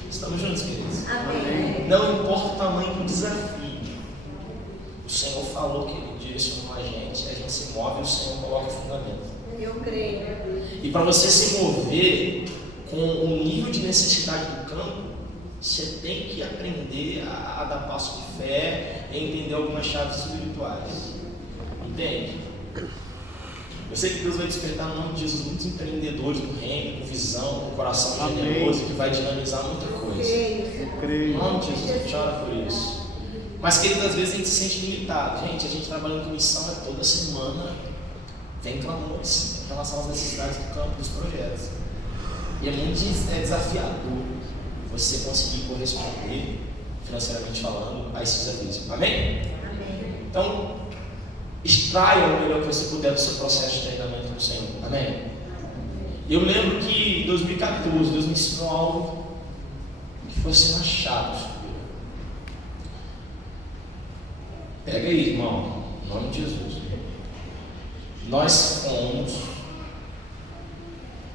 Estamos juntos, queridos? Amém. Não importa o tamanho do desafio, o Senhor falou que Ele direcionou a gente se move e o Senhor coloca o fundamento. Eu creio. E para você se mover com o nível de necessidade do campo, você tem que aprender a dar passo de fé e entender algumas chaves espirituais. Entende? Eu sei que Deus vai despertar no nome de Jesus muitos empreendedores do reino, com visão, com coração generoso, que vai dinamizar muita coisa. Eu creio. Em nome de Jesus, a gente ora por isso. Mas, queridos, às vezes a gente se sente limitado. Gente, a gente trabalhando com missão toda semana, tem clamores em relação às necessidades do campo, dos projetos. E é muito desafiador você conseguir corresponder, financeiramente falando, a esses desafios. Amém? Amém. Então, extraia o melhor que você puder do seu processo de treinamento com o Senhor. Amém? Eu lembro que em 2014, Deus me ensinou algo que foi sendo achado. Pega aí, irmão, em nome de Jesus. Nós fomos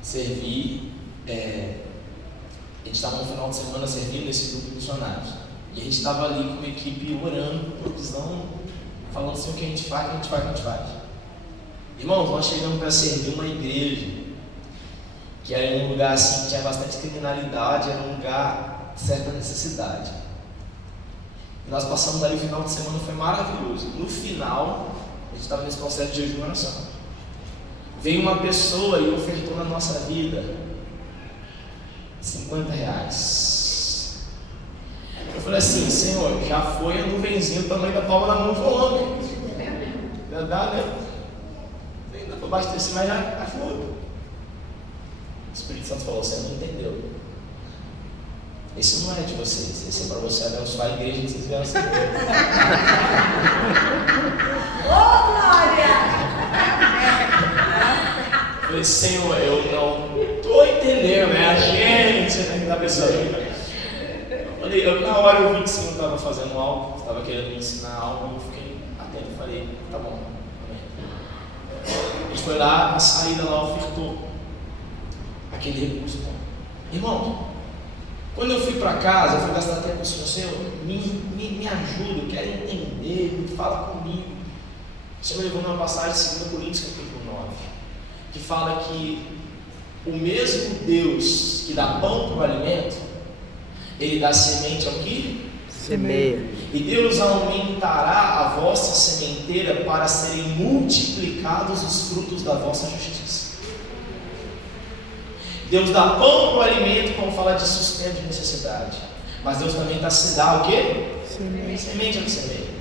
servir, a gente estava no final de semana servindo esse grupo de missionários. E a gente estava ali com uma equipe orando, provisão, falando assim o que a gente faz, o que a gente faz, o que a gente faz. Irmãos, nós chegamos para servir uma igreja que era em um lugar assim que tinha bastante criminalidade, era um lugar de certa necessidade. E nós passamos ali o final de semana, foi maravilhoso. No final, a gente estava nesse processo de jejum e oração. Veio uma pessoa e ofertou na nossa vida R$50. Eu falei assim, Senhor, já foi a nuvenzinha do tamanho da palma da mão do homem. Já dá, né? Nem dá para abastecer, mas já foi. O Espírito Santo falou, você não entendeu. Esse não é de vocês, esse é para você abençoar a igreja que vocês vieram servir. Ô, glória! Eu falei, Senhor, eu não estou entendendo, é a gente, né, da pessoa. Na hora eu vi que o Senhor estava fazendo algo, estava querendo me ensinar algo, eu fiquei atento e falei, tá bom. A gente foi lá, na saída lá, ofertou aquele recurso. Irmão, quando eu fui para casa, eu fui gastar tempo com o Senhor, me ajuda, eu quero entender, me fala comigo. O Senhor me levou numa passagem de 2 Coríntios, capítulo 9, que fala que o mesmo Deus que dá pão para o alimento, Ele dá semente ao que? Semeia. E Deus aumentará a vossa sementeira para serem multiplicados os frutos da vossa justiça. Deus dá pão para o alimento, como fala de sustento de necessidade. Mas Deus também dá o quê? Semente ao que semeia.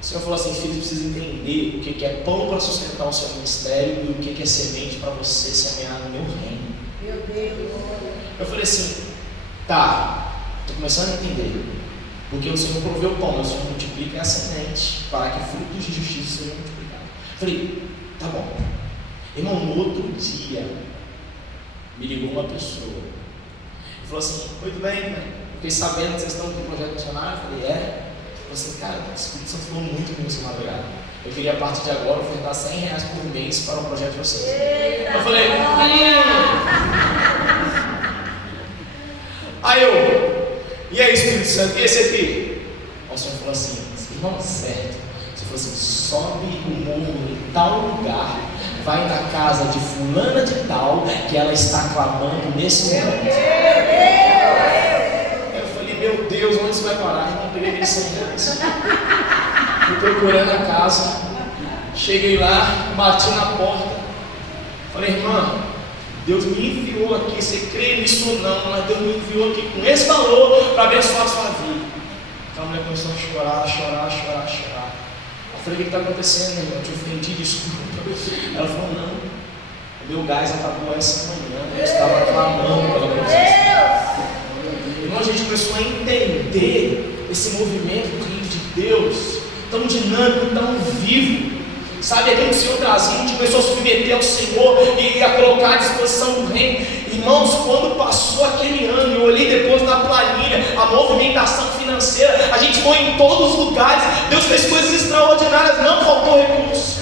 O Senhor falou assim, filho, você precisa entender o que é pão para sustentar o seu ministério e o que é semente para você semear no meu reino. Meu Deus. Eu falei assim, tá, estou começando a entender. Porque o Senhor proveu o pão, mas o Senhor multiplica a semente para que frutos de justiça sejam multiplicados. Eu falei, tá bom. Irmão, no outro dia, me ligou uma pessoa. Ele falou assim, muito bem, né? Fiquei sabendo que vocês estão com o projeto missionário. Eu falei, é? Eu falei assim, cara, o Espírito Santo falou muito comigo essa madrugada. Eu queria a partir de agora ofertar R$100 por mês para o projeto de vocês. Eita, Eu falei, Aí eu, e aí Espírito Santo, e esse aqui? O Senhor falou assim, irmão, certo. Você falou assim: sobe o morro em tal lugar, vai na casa de fulana de tal, que ela está clamando nesse momento. Eu falei: meu Deus, onde você vai parar? Eu não peguei aquele R$100. Fui procurando a casa, cheguei lá, bati na porta, falei: irmã, Deus me enviou aqui, você crê nisso ou não, mas Deus me enviou aqui com esse valor para abençoar a sua vida. Então a mulher começou a chorar. Eu falei: o que está acontecendo, irmão? Eu te ofendi, desculpa. Ela falou: não, o meu gás acabou essa manhã, eu estava clamando pela presença. Então a gente começou a entender esse movimento de Deus, tão dinâmico, tão vivo. Sabe, aquilo que o Senhor trazia, a gente começou a submeter ao Senhor e a colocar à disposição do reino. Irmãos, quando passou aquele ano, eu olhei depois na planilha, a movimentação financeira, a gente foi em todos os lugares, Deus fez coisas extraordinárias, não faltou recurso.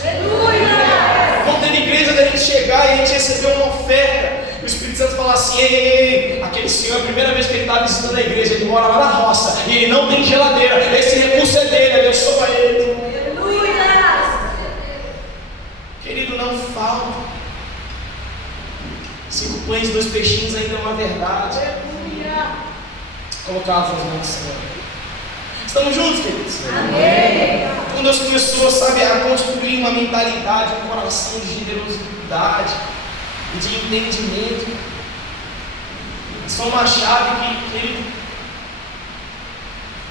Não teve igreja da gente chegar e a gente receber uma oferta, e o Espírito Santo falar assim: ei, aquele senhor, a primeira vez que ele está visitando a igreja, ele mora lá na roça, e ele não tem geladeira, esse recurso é dele, abençoa ele. Querido, não falta. 5 pães, 2 peixinhos ainda é uma verdade. Colocava as mãos do Senhor. Estamos juntos, queridos? Amém. Quando Deus começou, sabe, a construir uma mentalidade, um coração de generosidade e de entendimento, isso é uma chave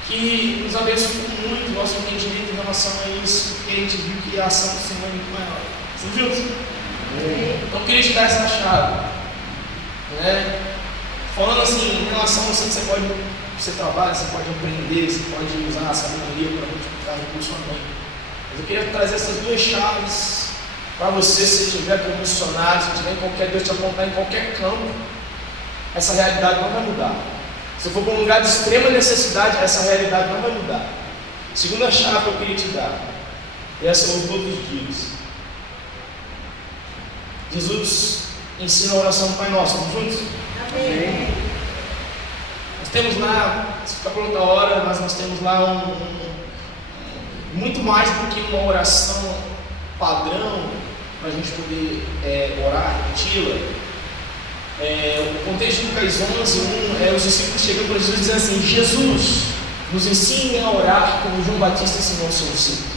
que nos abençoou muito o nosso entendimento em relação a isso, porque a gente viu que a ação do Senhor é muito maior. Estamos juntos? Então eu queria te dar essa chave, né? Falando assim, em relação a você trabalha, você pode empreender, você pode usar a sabedoria para multiplicar recursos também. Mas eu queria trazer essas 2 chaves para você, se estiver como missionário, se tiver em qualquer, Deus te apontar em qualquer campo, essa realidade não vai mudar. Se for para um lugar de extrema necessidade, essa realidade não vai mudar. Segunda chave que eu queria te dar, e essa eu uso todos os dias. Jesus ensina a oração do Pai Nosso. Vamos juntos? Amém. Nós temos lá, se ficar por outra hora, mas nós temos lá muito mais do que uma oração padrão para a gente poder orar, repeti-la. O contexto de Lucas 11:1 é os discípulos chegando para Jesus dizendo assim: Jesus, nos ensine a orar como João Batista ensinou aos seus discípulos.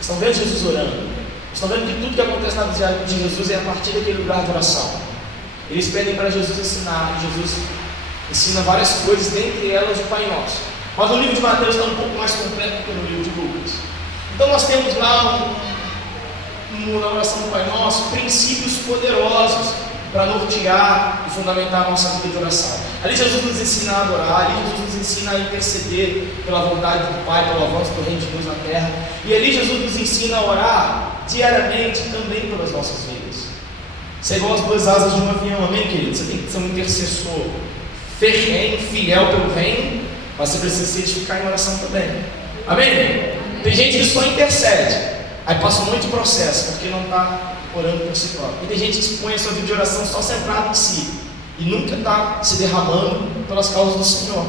Estão vendo Jesus orando? Estão vendo que tudo que acontece na vida de Jesus é a partir daquele lugar de oração. Eles pedem para Jesus ensinar, e Jesus ensina várias coisas, dentre elas o Pai Nosso. Mas o livro de Mateus está um pouco mais completo do que no livro de Lucas. Então nós temos lá na oração do Pai Nosso princípios poderosos para nortear e fundamentar a nossa vida de oração. Ali Jesus nos ensina a adorar, ali Jesus nos ensina a interceder pela vontade do Pai, pelo avanço do reino de Deus na terra. E ali Jesus nos ensina a orar diariamente também pelas nossas vidas. Isso é igual as 2 asas de um avião, amém, querido? Você tem que ser um intercessor ferrenho, fiel pelo reino, mas você precisa se edificar em oração também. Amém? Tem gente que só intercede, aí passa um monte de processo, porque não está orando por si próprio. E tem gente que expõe a sua vida de oração só centrado em si, e nunca está se derramando pelas causas do Senhor.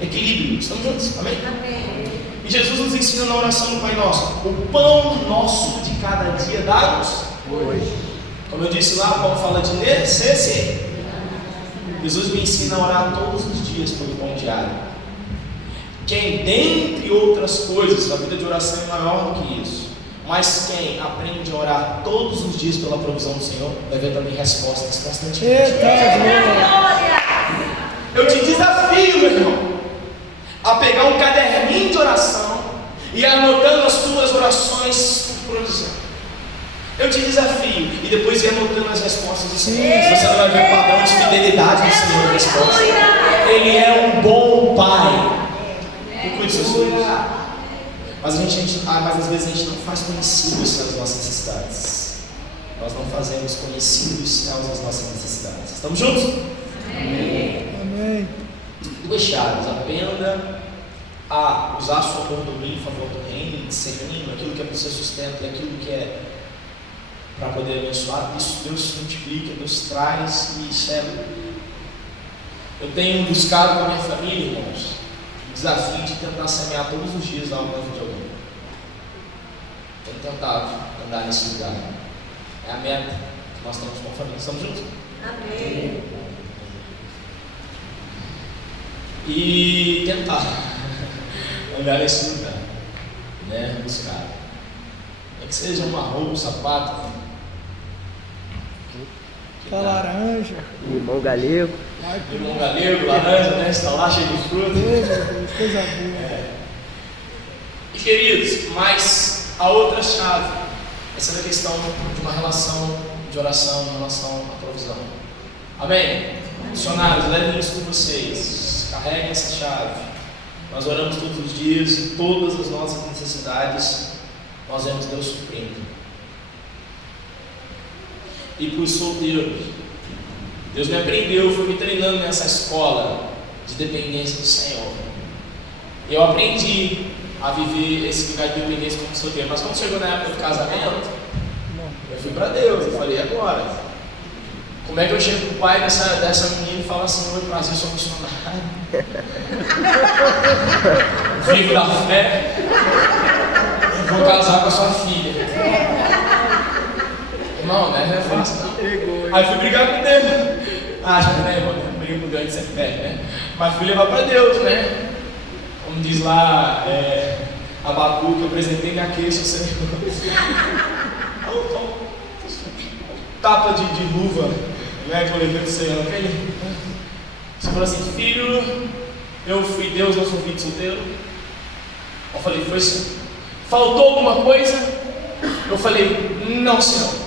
Equilíbrio, estamos juntos? Amém? Amém. E Jesus nos ensina na oração do Pai Nosso: o pão nosso de cada dia dá-nos hoje. Como eu disse lá, Paulo fala de necessidade. Jesus me ensina a orar todos os dias pelo pão diário. Quem, dentre outras coisas, a vida de oração é maior do que isso, mas quem aprende a orar todos os dias pela provisão do Senhor, vai ver também respostas constantemente. Eu te desafio, meu irmão, a pegar um caderninho de oração e anotando as tuas orações por provisão. Eu te desafio, e depois ir anotando as respostas do Senhor. Você vai ver o padrão de fidelidade do Senhor na resposta. Ele é um bom Pai. Cuide dos seus filhos. Mas às vezes a gente não faz conhecidos as nossas necessidades. Nós não fazemos conhecidos as nossas necessidades. Estamos juntos? Amém. Amém. 2 chaves: aprenda a usar a sua mordomia em favor do reino, discernindo aquilo que é para o seu sustento e aquilo que é para poder abençoar. Isso Deus multiplica, Deus traz, e isso é. Eu tenho buscado com a minha família, irmãos, o desafio de tentar semear todos os dias algo na vida de alguém. Tenho tentado andar nesse lugar. É a meta que nós temos com a família. Estamos juntos? Amém. E tentar andar nesse lugar, né? Buscar. É que seja uma roupa, um sapato. Tá laranja. Limão galego. Limão galego, laranja, né? Está lá cheio de fruta. Coisa boa. E queridos, mas a outra chave, essa é a questão de uma relação de oração em relação à provisão. Amém? Missionários, levem isso com vocês. Carreguem essa chave. Nós oramos todos os dias, todas as nossas necessidades, nós vemos Deus suprindo. E para os solteiros, Deus me aprendeu, foi me treinando nessa escola de dependência do Senhor. Eu aprendi a viver esse lugar de dependência como solteiro, mas quando chegou na época do casamento, eu fui para Deus, eu falei, agora, como é que eu chego para o pai dessa menina e falo assim, oi, prazer, sou missionário, vivo da fé, vou casar com a sua filha. Irmão, né? Aí fui brigar com Deus. Acho que, né, irmão? Briga com Deus, a gente sempre perde, né? Mas fui levar para Deus, né? Como diz lá, Abacuque, eu apresentei minha queixa ao Senhor. Tapa de luva, né? Que eu levei do Senhor. Você falou assim, filho, eu fui Deus, eu sou filho de solteiro. Eu falei, foi sim. Faltou alguma coisa? Eu falei, não, Senhor.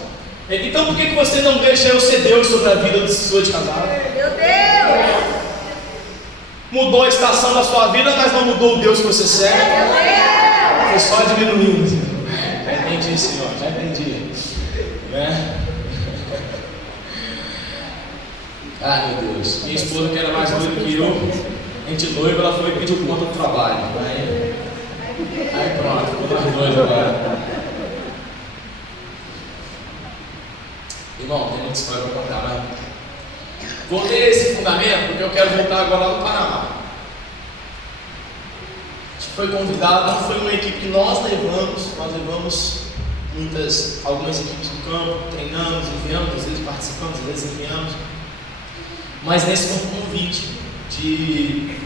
Então por que você não deixa eu ser Deus sobre a vida da sua de casado? Meu Deus! Mudou a estação da sua vida, mas não mudou o Deus que você serve. Foi só diminuindo. Já entendi, Senhor, já entendi. Né? Ai, meu Deus. Minha esposa, que era mais noiva que eu, a gente noiva, ela foi e pediu conta do trabalho. Aí pronto, ficou mais dois agora. Irmão, tem muita história para contar, mas vou ter esse fundamento porque eu quero voltar agora lá no Panamá. A gente foi convidado, não foi uma equipe que nós levamos algumas equipes do campo, treinamos, enviamos, às vezes participamos, às vezes enviamos. Mas nesse foi um convite de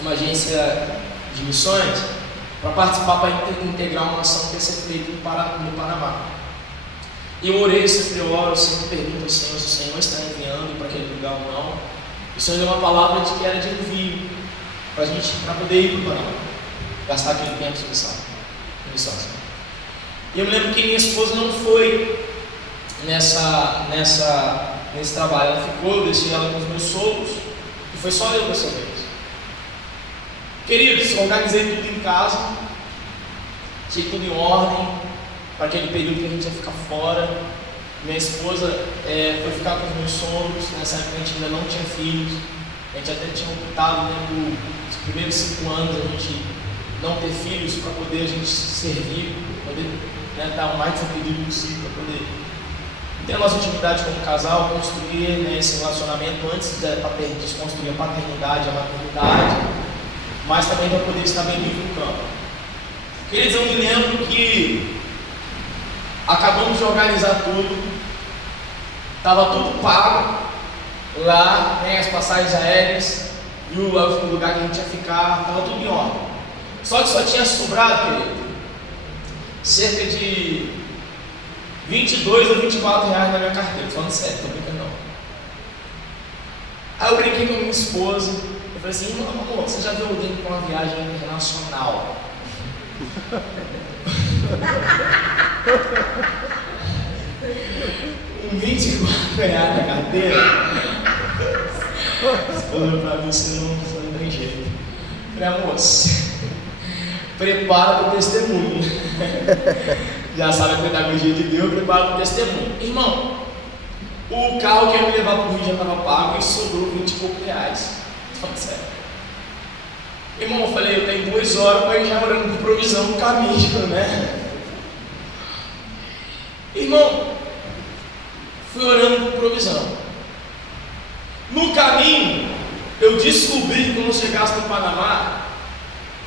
uma agência de missões para participar, para integrar uma ação que ia ser feita no Panamá. E eu orei, sempre oro, sempre pergunto ao Senhor se o Senhor está enviando para aquele lugar ou não. O Senhor deu uma palavra de que era de envio para a gente, para poder ir para o Panamá, gastar aquele tempo de missão. E eu me lembro que minha esposa não foi nesse trabalho, ela ficou, eu deixei ela com os meus sogros, e foi só eu dessa vez. Queridos, organizei tudo em casa, tinha tudo em ordem. Para aquele período que a gente ia ficar fora. Minha esposa foi ficar com os meus sogros. Nessa época a gente ainda não tinha filhos. A gente até tinha optado, né, nos primeiros 5 anos a gente não ter filhos para poder a gente servir, poder, né, dar o mais desenvolvido possível para poder ter a nossa intimidade como casal, construir, né, esse relacionamento antes de construir a paternidade, a maternidade, mas também para poder estar bem vivo no campo. Queridos, eu me lembro que acabamos de organizar tudo, estava tudo pago lá, né, as passagens aéreas e o lugar que a gente ia ficar, estava tudo em ordem. Só que só tinha sobrado, querido, cerca de 22 ou 24 reais na minha carteira, tô falando sério, tô brincando não. Aí eu brinquei com a minha esposa, eu falei assim, amor, você já viu alguém com uma viagem internacional? Com 24 reais na carteira, você falou pra mim, você não tem jeito. Eu falei, amor, prepara para o testemunho. Já sabe a pedagogia de Deus, prepara para o testemunho. Irmão, o carro que ia me levar para o Rio já estava pago e sobrou 20 e poucos reais. Tô falando sério. Irmão, eu falei, eu tenho 2 horas para ir já orando por provisão no caminho, né? Irmão, fui orando por provisão. No caminho, eu descobri que quando eu chegasse no Panamá,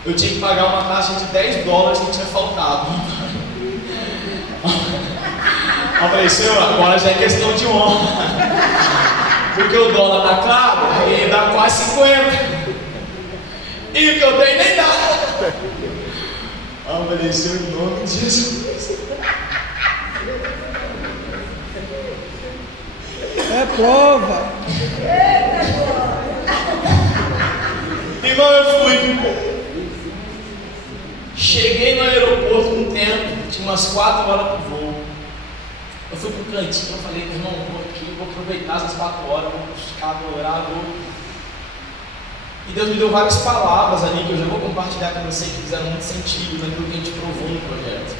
eu tinha que pagar uma taxa de $10 que tinha faltado. Eu falei, Senhor, agora já é questão de honra. Porque o dólar tá caro, ele dá quase 50. E o que eu tenho nem dá. Eu falei, Senhor, em nome de Jesus. É prova. Irmão, eu fui. Cheguei no aeroporto com tempo, tinha umas 4 horas para o voo. Eu fui pro cantinho, eu falei, irmão, vou aqui, vou aproveitar essas 4 horas, vou buscar, vou orar, vou. E Deus me deu várias palavras ali que eu já vou compartilhar com vocês que fizeram muito sentido naquilo que a gente provou no projeto.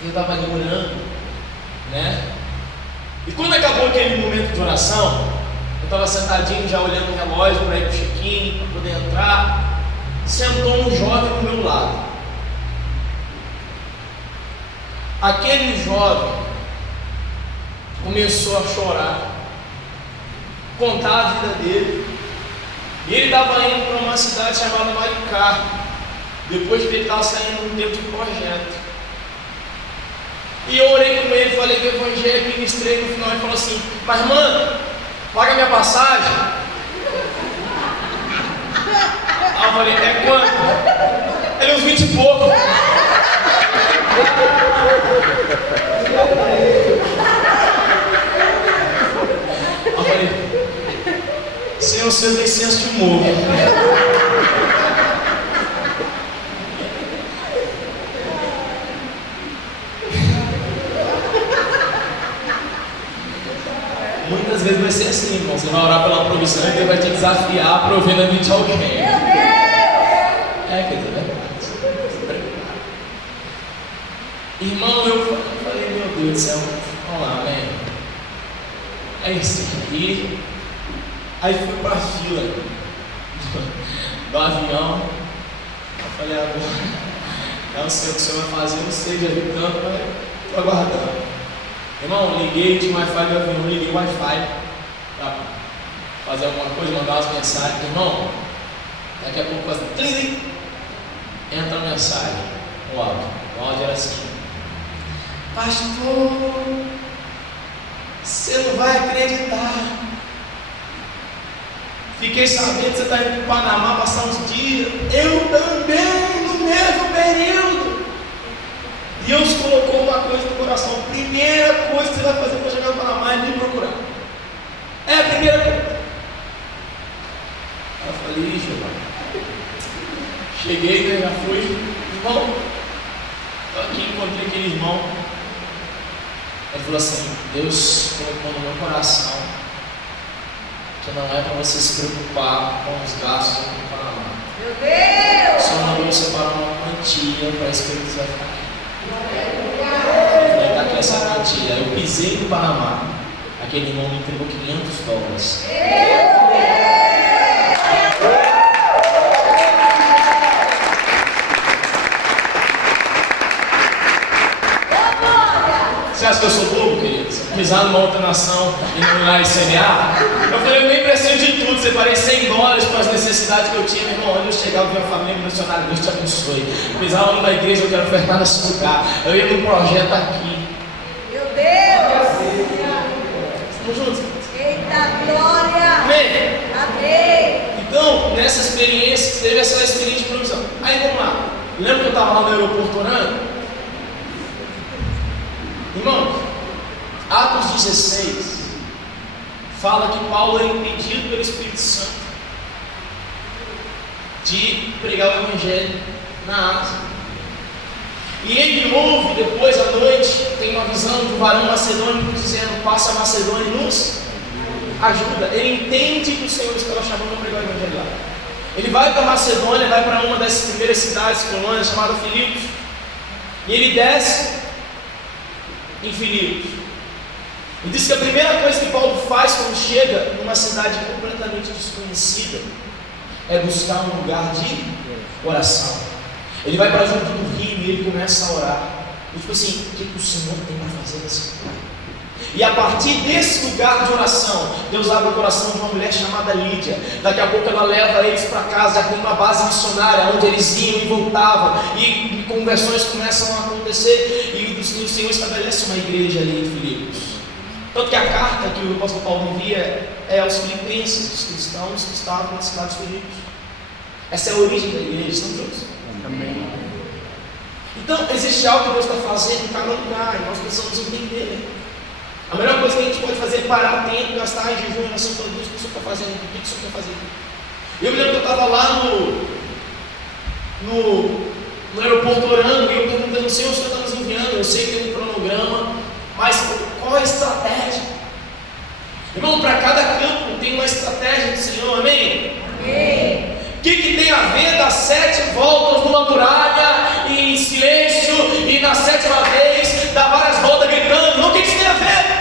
E eu estava ali orando, né? E quando acabou aquele momento de oração, eu estava sentadinho já olhando o relógio para ir pro check-in, para poder entrar. Sentou um jovem do meu lado. Aquele jovem começou a chorar, contar a vida dele. E ele estava indo para uma cidade chamada Maricá, depois que ele estava saindo de um tempo de projeto. E eu orei com ele, falei do evangelho, ministrei no final e falou assim: mas mano, paga minha passagem. Aí eu falei, é quanto? Ele uns 20 e pouco. Eu falei, Senhor, o Senhor tem senso de humor. Muitas vezes vai ser assim, irmão. Você vai orar pela provisão e Deus vai te desafiar a prover na vida de alguém. É, quer dizer, é verdade. Irmão, eu falei, meu Deus do céu, vamos lá, amém. É isso aqui. Aí fui para a fila do avião. Eu falei, agora não sei o que o senhor vai fazer, não sei de tanto, mas estou aguardando. Irmão, liguei, tinha Wi-Fi do avião, liguei o Wi-Fi para fazer alguma coisa, mandar umas mensagens. Irmão, daqui a pouco faz tling, entra a mensagem, o áudio era assim: pastor, você não vai acreditar. Fiquei sabendo que você está indo para o Panamá passar uns dias. Eu também, no mesmo período. Deus colocou uma coisa no coração. A primeira coisa que você vai fazer para chegar no Panamá é me procurar. É a primeira coisa. Aí eu falei, Jeová. Cheguei, né, já fui. Irmão, estou aqui, encontrei aquele irmão. Ele falou assim: Deus colocou no meu coração que não é para você se preocupar com os gastos no Panamá. Meu Deus! Só mandou separar uma quantia para esse período que você vai ficar aqui. Eu falei, está aqui essa quantia. Eu pisei no Panamá, aquele irmão me entregou $500. Você acha que eu sou bobo, querido? Pisar numa outra nação e não ir lá e semear? Eu falei, eu nem preciso de tudo, separei $100 para as necessidades que eu tinha. Meu irmão, onde eu chegava, eu vi a família missionária, Deus te abençoe. Pisava numa igreja, eu quero ofertar nesse lugar. Eu ia num projeto aqui. Meu Deus! Estamos juntos? Eita glória! Amém? Amém! Então, nessa experiência, teve essa experiência de provisão. Aí vamos lá. Lembra que eu estava lá no aeroporto orando? Irmão, Atos 16 fala que Paulo era impedido pelo Espírito Santo de pregar o Evangelho na Ásia. E ele ouve depois à noite, tem uma visão de um varão macedônico dizendo: passa a Macedônia e nos ajuda. Ele entende que o Senhor estava chamando para pregar o Evangelho lá. Ele vai para Macedônia, vai para uma das primeiras cidades colônias chamada Filipos. E ele desce em Filipos. E diz que a primeira coisa que Paulo faz quando chega numa cidade completamente desconhecida é buscar um lugar de oração. Ele vai para junto do rio e ele começa a orar. E tipo assim, o que o Senhor tem para fazer nesse lugar? E a partir desse lugar de oração, Deus abre o coração de uma mulher chamada Lídia. Daqui a pouco ela leva eles para casa, já tem uma base missionária, onde eles iam e voltavam, e conversões começam a acontecer, e o Senhor estabelece uma igreja ali em Filipos. Tanto que a carta que o apóstolo Paulo envia é aos filipenses, os cristãos que estavam na cidade de Filipos. Essa é a origem da igreja, estamos juntos? Amém. Então, existe algo que Deus está fazendo em cada lugar, e nós precisamos entender. A melhor coisa que a gente pode fazer é parar tempo, gastar em jejum e oração, falando, Deus, o que o Senhor está fazendo? O que o Senhor está fazendo? Eu me lembro que eu estava lá no aeroporto orando, e eu perguntando, Senhor, o Senhor está nos enviando, eu sei que tem um cronograma, mas qual a estratégia? Irmão, para cada campo tem uma estratégia do Senhor, amém? Amém. O que tem a ver das 7 voltas numa muralha, em silêncio, e na 7ª vez, dar várias voltas gritando? Não, o que isso tem a ver?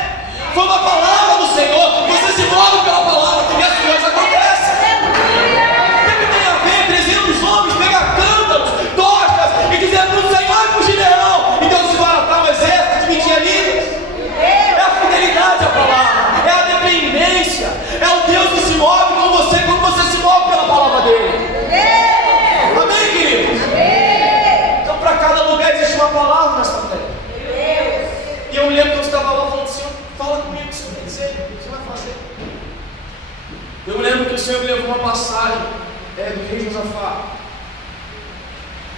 Foi uma palavra do Senhor, você se move pela palavra, e as coisas acontecem. O que tem a ver 300 homens pegar cântaros, tochas, e dizer para o Senhor e para o Gideão, e Deus desbaratar o exército de 20 líderes? É a fidelidade à palavra, é a dependência, é o Deus que se move com você quando você se move pela palavra dele. Amém, queridos? Então, para cada lugar existe uma palavra nessa terra. E eu me lembro que eu estava lá falando, Senhor, fala comigo o que o Senhor quer dizer, o que você vai fazer. Eu me lembro que o Senhor me levou uma passagem do rei Josafá.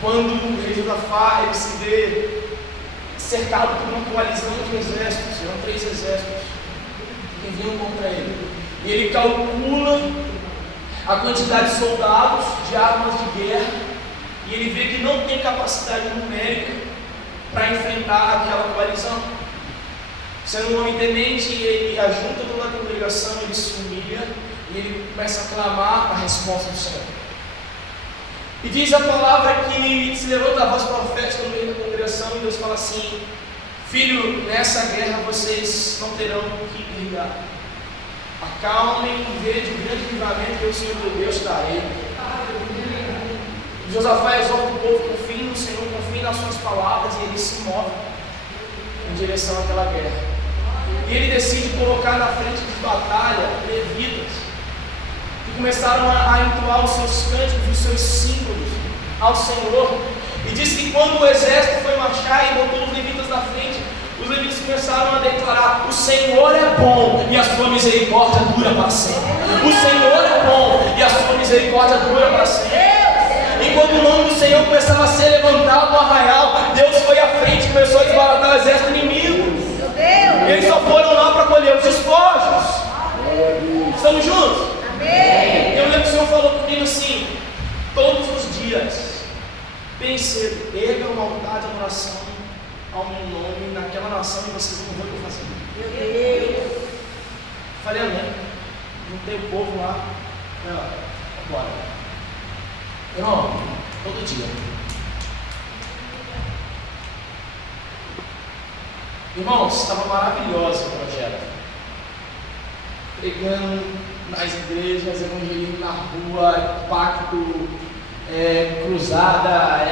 Quando o rei Josafá ele se vê cercado por uma coalizão de exércitos, eram 3 exércitos que vinham contra ele. E ele calcula a quantidade de soldados, de armas de guerra, e ele vê que não tem capacidade numérica para enfrentar aquela coalizão. Sendo um homem temente, ele ajunta toda a congregação, ele se humilha e ele começa a clamar a resposta do Senhor. E diz a palavra que se levanta a voz profética no meio da congregação e Deus fala assim: filho, nessa guerra vocês não terão que brigar. Acalmem e vejam o grande livramento que o Senhor meu Deus darei. Josafá exorta o povo, confie no Senhor, confie nas suas palavras, e ele se move em direção àquela guerra. E ele decide colocar na frente de batalha levitas, que começaram a entoar os seus cânticos, os seus símbolos ao Senhor. E diz que quando o exército foi marchar e botou os levitas na frente, os levitas começaram a declarar: o Senhor é bom e a sua misericórdia dura para sempre. O Senhor é bom e a sua misericórdia dura para sempre. Enquanto o nome do Senhor começava a ser levantado no arraial, Deus foi à frente e começou a desbaratar o exército inimigo. E eles só foram lá para colher os despojos. Estamos juntos? Amém. Eu lembro que o Senhor falou comigo assim: todos os dias, bem cedo, erga um altar de adoração ao meu nome naquela nação e vocês vão ver o que eu faço. Meu Deus. Falei amém. Juntei o povo lá. Agora. Irmão, todo dia. Irmãos, estava maravilhoso o projeto. Pregando nas igrejas, evangelismo na rua, pacto, cruzada,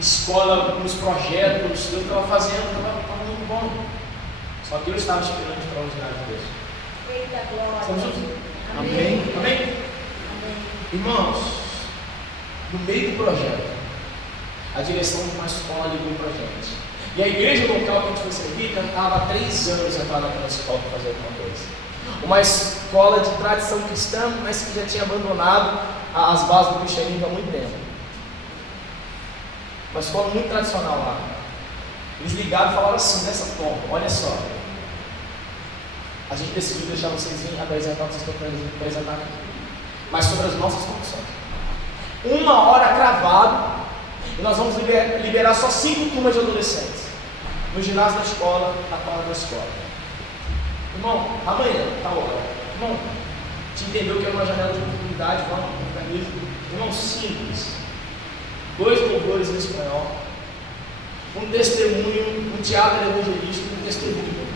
escola nos projetos. Eu estava fazendo, estava muito bom. Só que eu estava esperando o extraordinário de Deus. Eita glória. Estamos juntos? Amém. Amém? Irmãos, no meio do projeto, a direção de uma escola ligou para a gente. E a igreja local que a gente foi servir estava há 3 anos entrar naquela escola para fazer alguma coisa. Uma escola de tradição cristã, mas que já tinha abandonado as bases do cristianismo há muito tempo. Uma escola muito tradicional lá. Eles ligaram e falaram assim, dessa forma: olha só, a gente decidiu deixar vocês virem apresentar o que vocês estão apresentar aqui, mas sobre as nossas condições. 1 hora cravado, e nós vamos liberar só 5 turmas de adolescentes no ginásio da escola, na quadra da escola. Irmão, amanhã, tá hora. Irmão, te entendeu que é uma janela de oportunidade, vamos para isso. Irmão, simples. 2 louvores em espanhol, um testemunho, um teatro evangelístico, um testemunho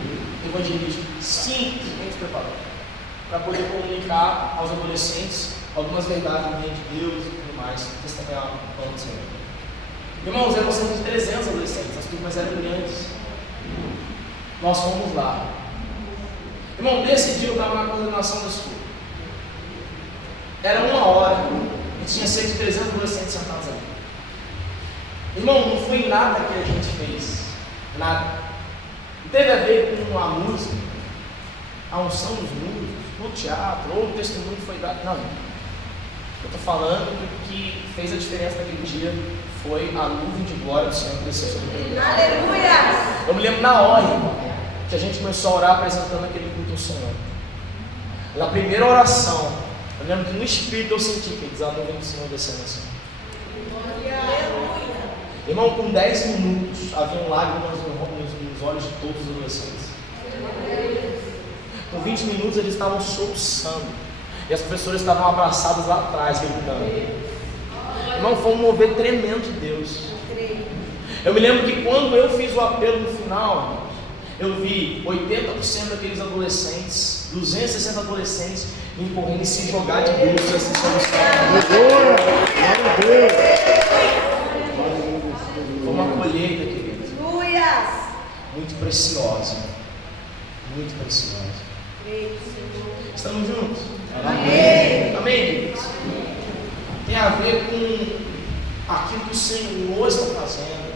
evangelístico, simplesmente preparado para poder comunicar aos adolescentes algumas verdades do reino de Deus e tudo mais, testemunhar o plano do Senhor. Irmãos, eram cerca de 300 adolescentes, as turmas eram grandes. Nós fomos lá. Irmão, desse dia eu estava na coordenação da escola. Era 1 hora e tinha cerca de 300 adolescentes sentados ali. Irmão, não foi nada que a gente fez. Nada. Não teve a ver com a música, a unção dos músicos, no teatro, ou o testemunho que foi dado. Não. Eu estou falando que o que fez a diferença naquele dia foi a nuvem de glória do Senhor que desceu sobre mim. Aleluia! Eu me lembro na hora, irmão, que a gente começou a orar apresentando aquele culto ao Senhor. Na primeira oração, eu lembro que no Espírito eu senti que a nuvem do Senhor descendo assim. Irmão, com 10 minutos havia lágrimas nos olhos de todos os adolescentes. Com 20 minutos eles estavam soluçando. E as professoras estavam abraçadas lá atrás, gritando. Irmão, foi um mover tremendo de Deus. Eu me lembro que quando eu fiz o apelo no final, eu vi 80% daqueles adolescentes, 260 adolescentes, me correndo e se jogar de bruços assim sobre o céu. Foi uma colheita, querido. Muito preciosa. Muito preciosa. Estamos juntos? Amém. Amém, queridos? Tem a ver com aquilo que o Senhor está fazendo.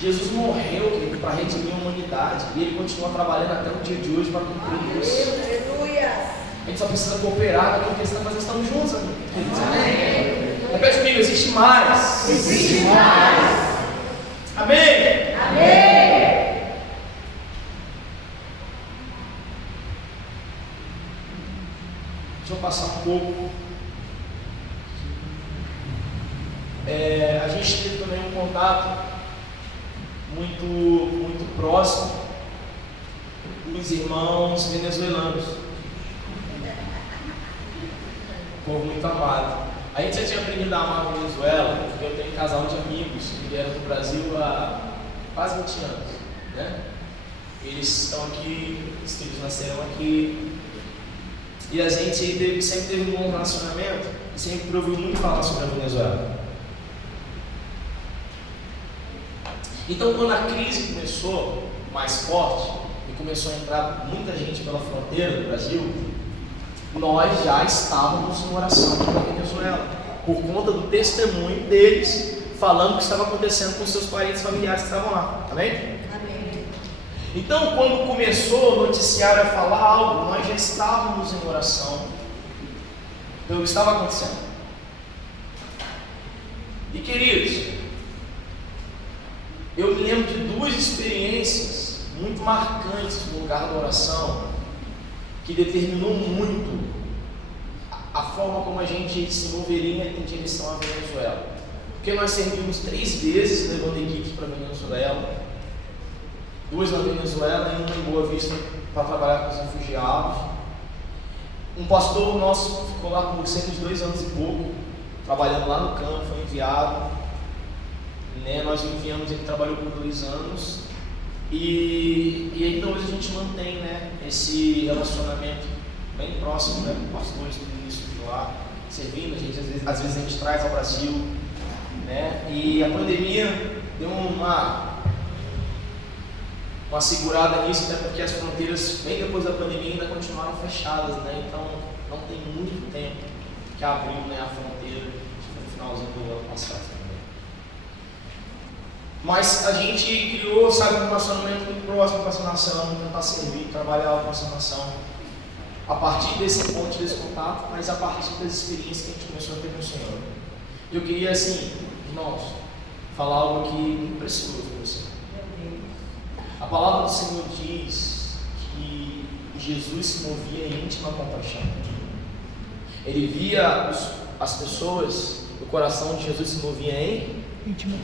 Jesus morreu, querido, para redimir a humanidade. E Ele continua trabalhando até o dia de hoje para cumprir isso. Aleluia! A gente só precisa cooperar com aquilo que Ele está fazendo. Estamos juntos, queridos? Amém? Repete comigo, existe mais. Existe mais. Amém? Amém! Deixa eu passar um pouco. A gente teve também um contato muito próximo com os irmãos venezuelanos. Povo muito amado. A gente já tinha aprendido a amar a Venezuela, porque eu tenho um casal de amigos que vieram do Brasil há quase 20 anos. Né? Eles estão aqui, os filhos nasceram aqui. E a gente sempre teve um bom relacionamento e sempre ouviu muito falar sobre a Venezuela. Então, quando a crise começou mais forte e começou a entrar muita gente pela fronteira do Brasil, nós já estávamos em oração pela Venezuela, por conta do testemunho deles falando o que estava acontecendo com seus parentes familiares que estavam lá. Amém? Amém. Então, quando começou o noticiário a falar algo, nós já estávamos em oração pelo que estava acontecendo. E queridos, eu me lembro de 2 experiências muito marcantes no lugar da oração, que determinou muito a forma como a gente se moveria em direção à Venezuela. Porque nós servimos 3 vezes levando equipes para a Venezuela, 2 na Venezuela e 1 em Boa Vista para trabalhar com os refugiados. Um pastor nosso ficou lá por cerca de 2 anos e pouco, trabalhando lá no campo, foi enviado. Nós enviamos, ele trabalhou por 2 anos. E aí então hoje a gente mantém, esse relacionamento bem próximo, com pastores do início de lá, servindo, a gente, às vezes a gente traz ao Brasil, e a pandemia deu uma segurada nisso, até porque as fronteiras, bem depois da pandemia, ainda continuaram fechadas, então não tem muito tempo que abriu a fronteira, no finalzinho do ano passado também. Mas a gente criou, um relacionamento muito próximo com essa nação, tentar servir, trabalhar com essa nação, a partir desse ponto, desse contato, mas a partir das experiências que a gente começou a ter com o Senhor. Eu queria, irmãos, falar algo aqui muito precioso para você. A palavra do Senhor diz que Jesus se movia em íntima compaixão. Ele via as pessoas, o coração de Jesus se movia em íntima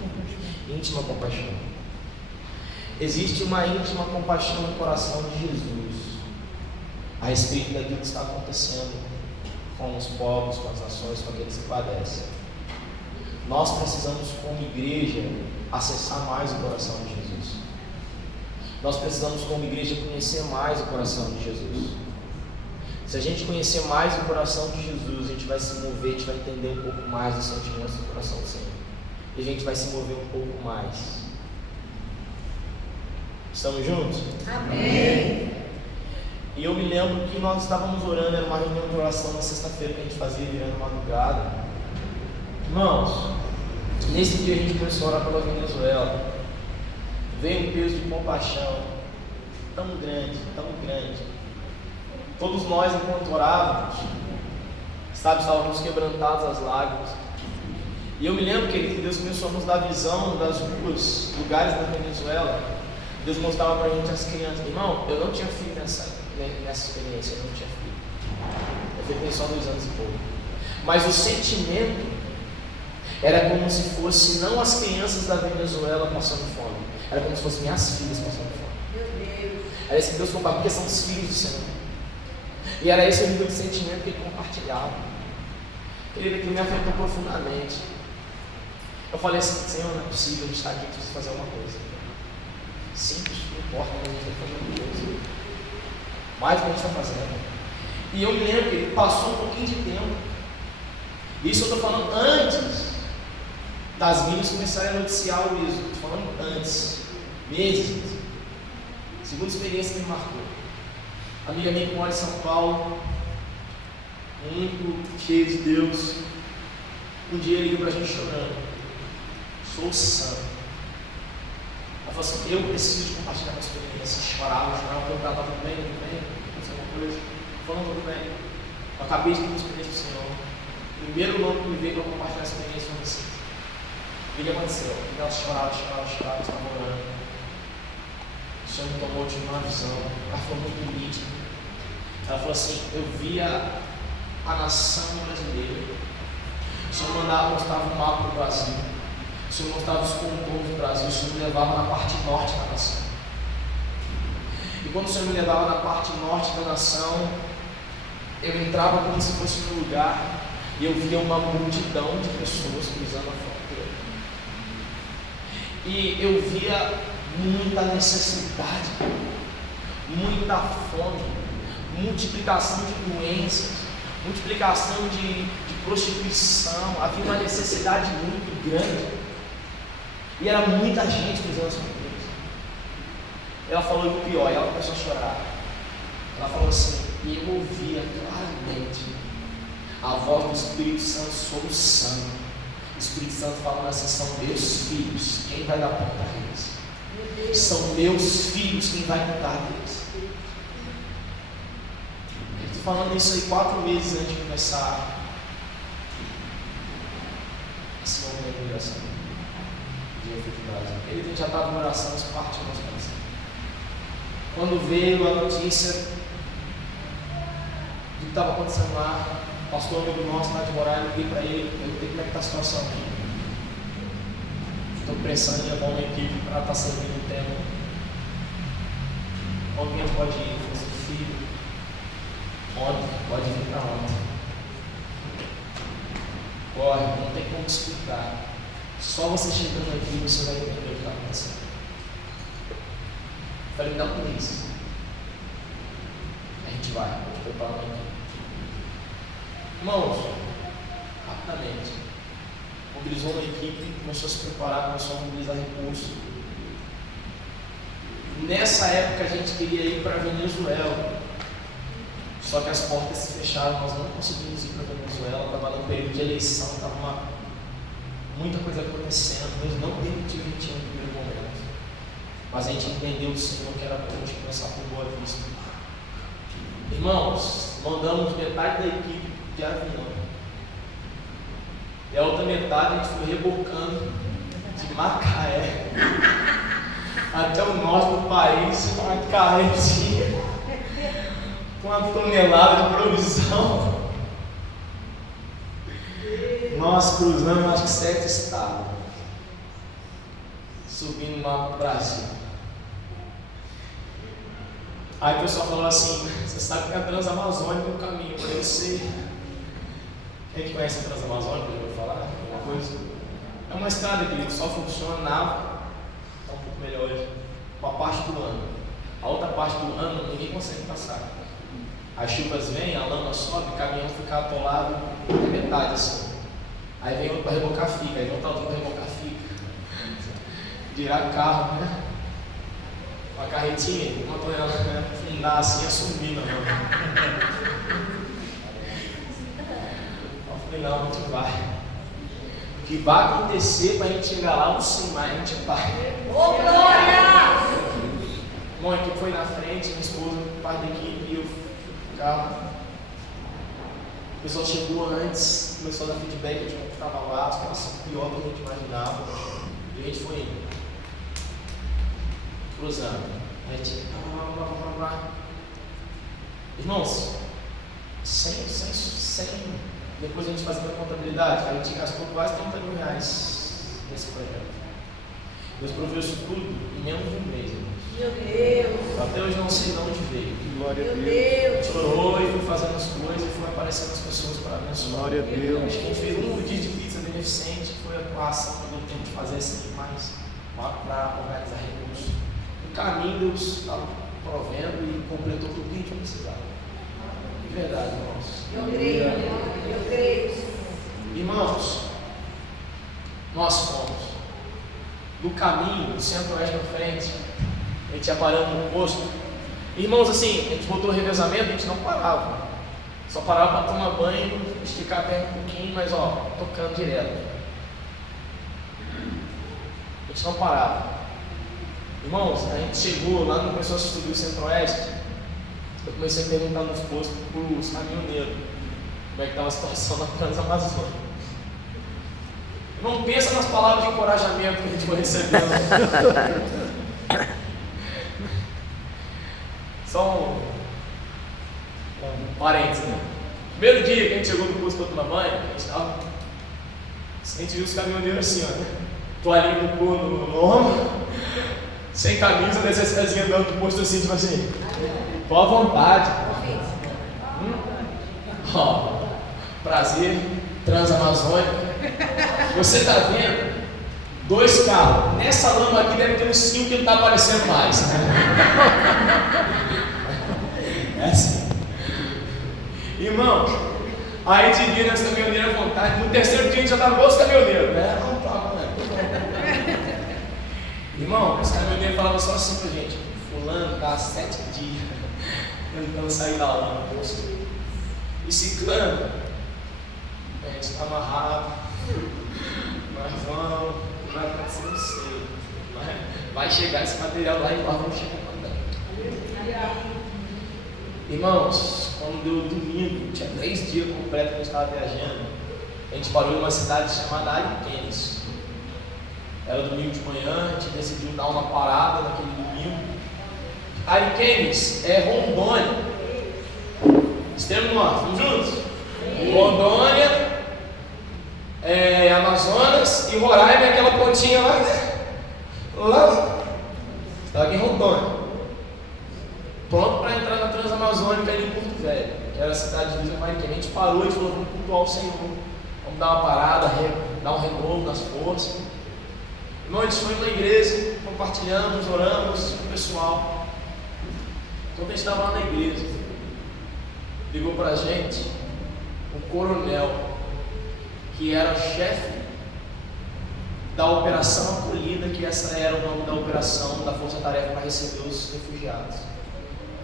compaixão. Existe uma íntima compaixão no coração de Jesus a respeito daquilo que está acontecendo com os povos, com as nações, com aqueles que padecem. Nós precisamos, como igreja, acessar mais o coração de Jesus. Nós precisamos, como igreja, conhecer mais o coração de Jesus. Se a gente conhecer mais o coração de Jesus, a gente vai se mover, a gente vai entender um pouco mais dos sentimentos do coração do Senhor. E a gente vai se mover um pouco mais. Estamos juntos? Amém. E eu me lembro que nós estávamos orando, era uma reunião de oração na sexta-feira que a gente fazia virando madrugada. Irmãos, nesse dia a gente começou a orar pela Venezuela. Veio um peso de compaixão tão grande, tão grande. Todos nós, enquanto orávamos, estávamos quebrantados as lágrimas. E eu me lembro que Deus começou a nos dar visão das ruas, lugares da Venezuela. Deus mostrava para a gente as crianças. Irmão, eu não tinha filho nessa experiência, eu não tinha filho. Eu tenho só 2 anos e pouco. Mas o sentimento era como se fosse não as crianças da Venezuela passando fome, era como se fossem minhas filhas passando fome. Meu Deus. Era esse que Deus compartilhava, porque são os filhos do Senhor. E era esse o nível de sentimento que ele compartilhava. Querido, que me afetou profundamente. Eu falei assim: Senhor, não é possível, a gente está aqui, precisa fazer alguma coisa. Simples, não importa, mas a gente tem que fazer alguma coisa. Mais do que a gente está fazendo. E eu me lembro que ele passou um pouquinho de tempo. Isso eu estou falando antes das mídias começarem a noticiar o êxodo. Estou falando antes, meses. Segunda experiência que me marcou. A amiga minha que mora em São Paulo, muito cheio de Deus. Um dia ele ligou para a gente chorando: sou santo. Ela falou assim: eu preciso de compartilhar minha experiência. Chorava, perguntava: tudo bem, aconteceu alguma coisa? Falando: tudo bem. Eu acabei de ter uma experiência do Senhor. O primeiro nome que me veio para compartilhar a experiência foi assim. O que aconteceu? Ela chorava, estava orando. O Senhor me tomou de uma visão. Ela foi muito nítida. Ela falou assim: eu via a nação brasileira. O Senhor mostrava um mapa do Brasil. O Senhor mostrava os contornos do Brasil. O Senhor me levava na parte norte da nação. E quando o Senhor me levava na parte norte da nação, eu entrava como se fosse um lugar e eu via uma multidão de pessoas cruzando a fronteira. E eu via muita necessidade, muita fome, multiplicação de doenças, multiplicação de prostituição. Havia uma necessidade muito grande. E era muita gente cruzando as fronteiras. Ela falou o pior, e ela começou a chorar. Ela falou assim: e eu ouvia claramente a voz do Espírito Santo sobre o sangue. O Espírito Santo falando assim: são meus filhos, quem vai dar conta deles? São meus filhos, quem vai cuidar deles? Eu estou falando isso aí 4 meses antes de começar esse momento de oração. Ele já estava em oração, isso parte do nosso coração. Quando veio a notícia do que estava acontecendo lá, o pastor amigo nosso lá de Moraes, eu liguei para ele, perguntei como é que está a situação aqui. Estou pensando em levar uma equipe para estar servindo o tema. Alguém pode ir, fazer filho. Ontem, pode vir para ontem. Corre, não tem como explicar. Só você chegando aqui você vai entender o que está acontecendo. Eu falei: me dá um mês. A gente vai, vou te preparar uma equipe. Irmãos, rapidamente, mobilizou uma equipe, começou a se preparar, começou a mobilizar recursos. Nessa época a gente queria ir para a Venezuela, só que as portas se fecharam, nós não conseguimos ir para a Venezuela, estava no período de eleição, estava muita coisa acontecendo, Deus não permitiu que a gente ia no primeiro momento. Mas a gente entendeu do Senhor que era para a gente começar por Boa Vista. Irmãos, mandamos metade da equipe de avião. E a outra metade a gente foi rebocando de Macaé até o norte do país, uma carretinha com uma tonelada de provisão. Nós cruzamos acho que 7 estados, subindo lá para o Brasil. Aí o pessoal falou assim: você sabe que tem a Transamazônica no caminho? Eu falei: eu sei. Quem que conhece a Transamazônica? Eu vou falar alguma coisa? É uma estrada que só funciona está um pouco melhor hoje, uma parte do ano. A outra parte do ano ninguém consegue passar. As chuvas vêm, a lama sobe, o caminhão fica atolado até metade assim. Aí vem outro para rebocar, fica. Aí vem outro para rebocar, fica. Virar carro, né? uma carretinha, uma tonelada afundar assim e assumir, não. Eu falei, não, a gente vai. O que vai acontecer para a gente chegar lá, não sei mais, a gente vai. Ô, glória! Bom, a equipe foi na frente, minha esposa, parte da equipe, e eu no carro. O pessoal chegou antes, começou a dar feedback de como estava lá, as coisas pior do que a gente imaginava. E a gente foi indo. Cruzando. A gente. Irmãos, sem. Depois a gente fazendo a contabilidade, a gente gastou quase 30 mil reais nesse projeto. Deus proveu isso tudo em menos de um mês, irmãos. Meu Deus! Até hoje não sei de onde veio. Glória a Meu Deus. Deus! Chorou e foi fazendo as coisas e foi aparecendo as pessoas para abençoar. Glória a Deus. Acho que a gente fez um dia de pizza beneficente, que foi a ação que deu tempo de fazer assim, mais para organizar recursos. No caminho, Deus estava provendo e completou tudo que a gente precisava. De verdade, irmãos. Eu creio, Senhor. Irmãos, nós fomos. No caminho, do centro-oeste para frente, a gente ia parando no posto. Irmãos, assim, a gente botou o revezamento, a gente não parava. Só parava para tomar banho, esticar a perna um pouquinho, mas ó, tocando direto. A gente não parava. Irmãos, a gente chegou lá, começou a subir o centro-oeste. Eu comecei a perguntar nos postos para os caminhoneiros como é que estava a situação na Transamazônica. Não pensa nas palavras de encorajamento que a gente foi recebendo. Só um parênteses, né? Primeiro dia que a gente chegou no posto para tomar banho, a gente viu os caminhoneiros assim, ó, toalhinha no corpo, no ombro, sem camisa, necessitazinha andando do posto assim, tipo assim, tô à vontade. Ó, prazer, Transamazônica. Você está vendo 2 carros. Nessa lama aqui deve ter uns 5 que não está aparecendo mais. É assim. Irmãos, aí a gente vira as caminhoneiras à vontade. No terceiro dia a gente já estava igual os caminhoneiros. Né? Não, tá, né? Irmão, os caminhoneiros falavam só assim pra gente: fulano está há 7 dias tentando sair da lama. E ciclano, a gente está amarrado. Mas vamos, vai acontecer, não sei. Vai chegar esse material lá e nós vamos chegar mandando. Irmãos, quando deu domingo, tinha 3 dias completos que a gente estava viajando, a gente parou em uma cidade chamada Ariquemes. Era domingo de manhã, a gente decidiu dar uma parada naquele domingo. Ariquemes é Rondônia. Extremo Norte, vamos juntos? Rondônia. Amazonas e Roraima é aquela pontinha lá estava aqui em Rondônia, pronto para entrar na Transamazônica ali em Porto Velho, que era a cidade de divisa com a Ariquemes. A gente parou e falou: vamos cultuar o Senhor, vamos dar uma parada, dar um renovo nas forças. Irmão, a gente foi na igreja, compartilhamos, oramos com o pessoal. Então a gente estava lá na igreja, ligou para a gente um coronel que era o chefe da Operação Acolhida, que essa era o nome da operação da Força Tarefa para receber os refugiados,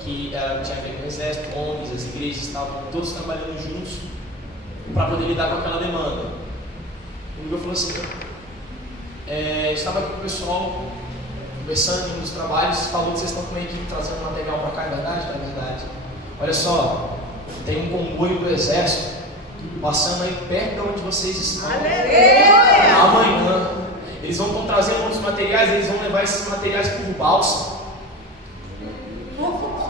que tinha a ver com o exército, ONGs, as igrejas estavam todos trabalhando juntos para poder lidar com aquela demanda. O Miguel falou assim: estava aqui com o pessoal conversando nos trabalhos, falou que vocês estão com a equipe trazendo material para cá. É verdade? É verdade. Olha só, tem um comboio do exército passando aí perto de onde vocês estão. Aleluia! Amanhã eles vão estar trazendo outros materiais, eles vão levar esses materiais por balsa.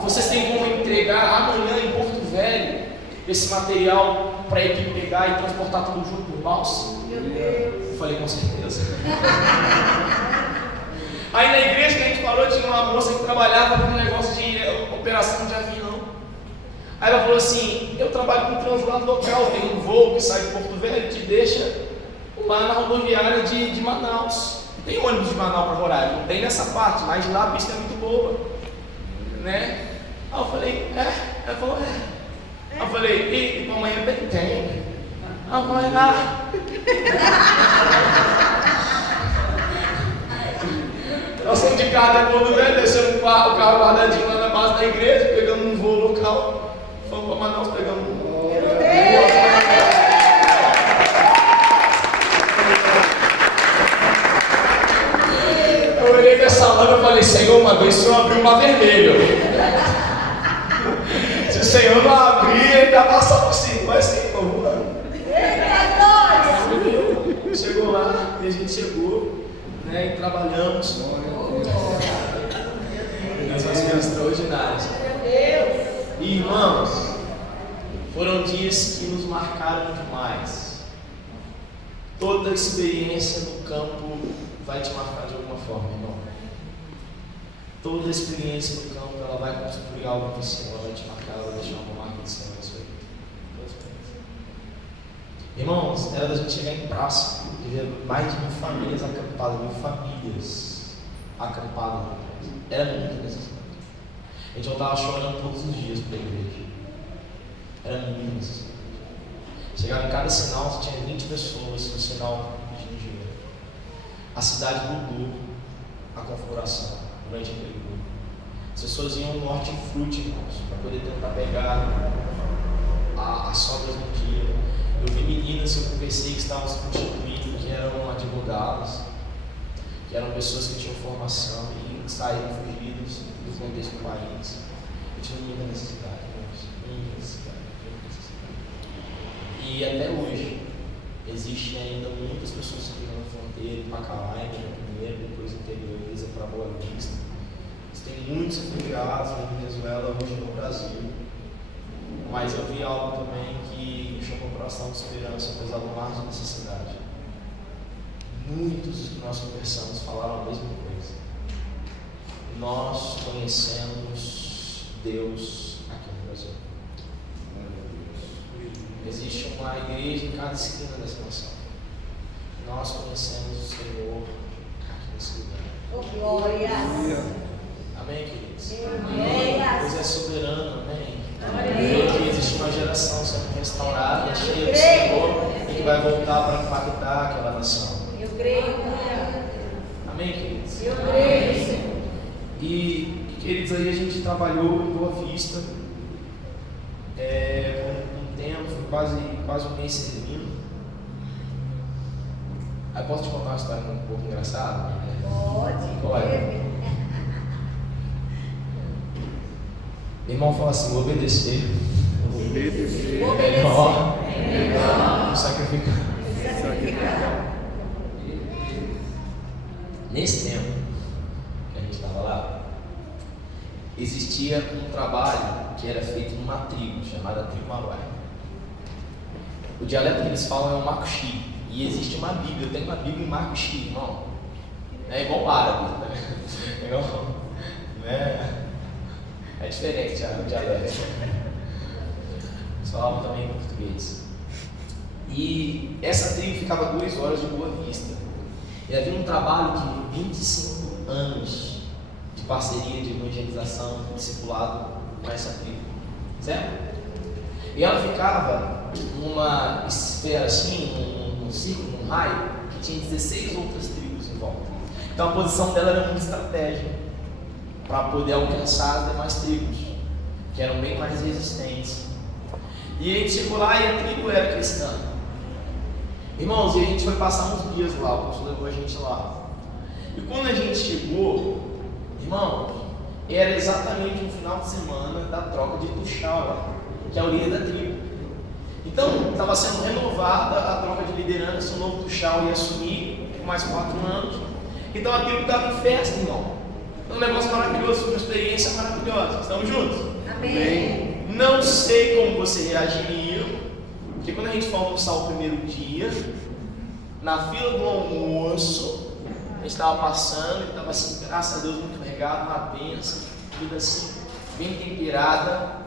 Vocês têm como entregar amanhã em Porto Velho esse material para a equipe pegar e transportar tudo junto por balsa? Meu Deus! Eu falei: com certeza. Aí na igreja que a gente parou, tinha uma moça que trabalhava com um negócio de operação de avião. Aí ela falou assim: eu trabalho com translado local, tem um voo que sai de Porto Velho e te deixa lá na rodoviária de Manaus. Tem ônibus de Manaus para Roraima, não tem nessa parte, mas lá a pista é muito boa, né? Aí eu falei: ela falou: Aí eu falei: e mamãe tem. A mãe lá. Nós somos de carro da Porto Velho, descendo o carro guardadinho lá na base da igreja, pegamos um voo local, fomos para Manaus, pegamos um voo. Eu olhei nessa lâmpada e falei, Senhor, uma vez o Senhor abriu o mar vermelho. Se o Senhor não abrir, ele vai passar por cima, vai assim, vamos lá. Chegou lá, e a gente chegou, né, e trabalhamos. Nessas coisas extraordinárias. E, irmãos, foram dias que nos marcaram demais. Toda experiência no campo vai te marcar de alguma forma, irmão. Toda experiência no campo, ela vai construir algo em você, ela vai te marcar, ela vai deixar uma marca de cima na sua vida. Irmãos, era da gente chegar em praça e ver mais de 1000 famílias acampadas, 1000 famílias acampadas. Era muito necessário. A gente voltava chorando todos os dias para a igreja. Era muito necessário. Chegava em cada sinal, você tinha 20 pessoas no sinal pedindo dinheiro. A cidade mudou a configuração durante aquele grupo. As pessoas iam no hortifruti, irmãos, para poder tentar pegar as sobras do dia. Eu vi meninas que eu conversei que estavam se constituindo, que eram advogados, que eram pessoas que tinham formação e saíram fugidas do contexto do país. Eu tinha muita necessidade, irmãos, muita necessidade. E até hoje, existem ainda muitas pessoas que ficam na fronteira, em Pacaraima, primeiro, depois interior, para Boa Vista. Tem muitos refugiados na Venezuela, hoje no Brasil. Mas eu vi algo também que me chamou o coração de esperança, apesar do mar de necessidade. Muitos dos que nós conversamos falaram a mesma coisa. Nós conhecemos Deus aqui no Brasil. Existe uma igreja em cada esquina dessa nação. Nós conhecemos o Senhor aqui nesse lugar. Oh, glória! Amém, queridos? Amém. Deus é soberano, amém? Amém. Que existe uma geração sendo restaurada, cheia do Senhor, e que vai voltar para impactar aquela nação. Eu creio. Amém, queridos? Eu creio. E queridos, aí a gente trabalhou em Boa Vista por um tempo, foi quase um mês servindo. Aí posso te contar uma história um pouco engraçada? Pode. Olha. Meu irmão fala assim, obedecer. Melhor. Sacrificar. Nesse tempo que a gente estava lá, existia um trabalho que era feito numa tribo, chamada tribo Maruai. O dialeto que eles falam é o Macuxi. E existe uma Bíblia, eu tenho uma Bíblia em Macuxi, irmão. É igual o árabe, né? É igual, né? É diferente o dialeto. Falavam também em português. E essa tribo ficava 2 horas de Boa Vista. E havia um trabalho de 25 anos de parceria, de evangelização, de discipulado com essa tribo. Certo? E ela ficava numa esfera assim, num círculo, num raio, que tinha 16 outras tribos em volta. Então a posição dela era muito estratégica para poder alcançar as demais tribos, que eram bem mais resistentes. E a gente chegou lá e a tribo era cristã. Irmãos, e a gente foi passar uns dias lá, o pastor levou a gente lá. E quando a gente chegou, irmãos, era exatamente no final de semana da troca de Tuxaua, que é o líder da tribo. Então, estava sendo renovada a troca de liderança, o novo Tuxaua ia assumir por mais 4 anos. Então a tribo estava em festa, irmão. Então, um negócio maravilhoso, uma experiência maravilhosa. Estamos juntos? Amém. Não sei como você reagiria, porque quando a gente foi almoçar o primeiro dia, na fila do almoço, a gente estava passando e estava assim, graças a Deus, muito regado, uma bênção, tudo assim, bem temperada.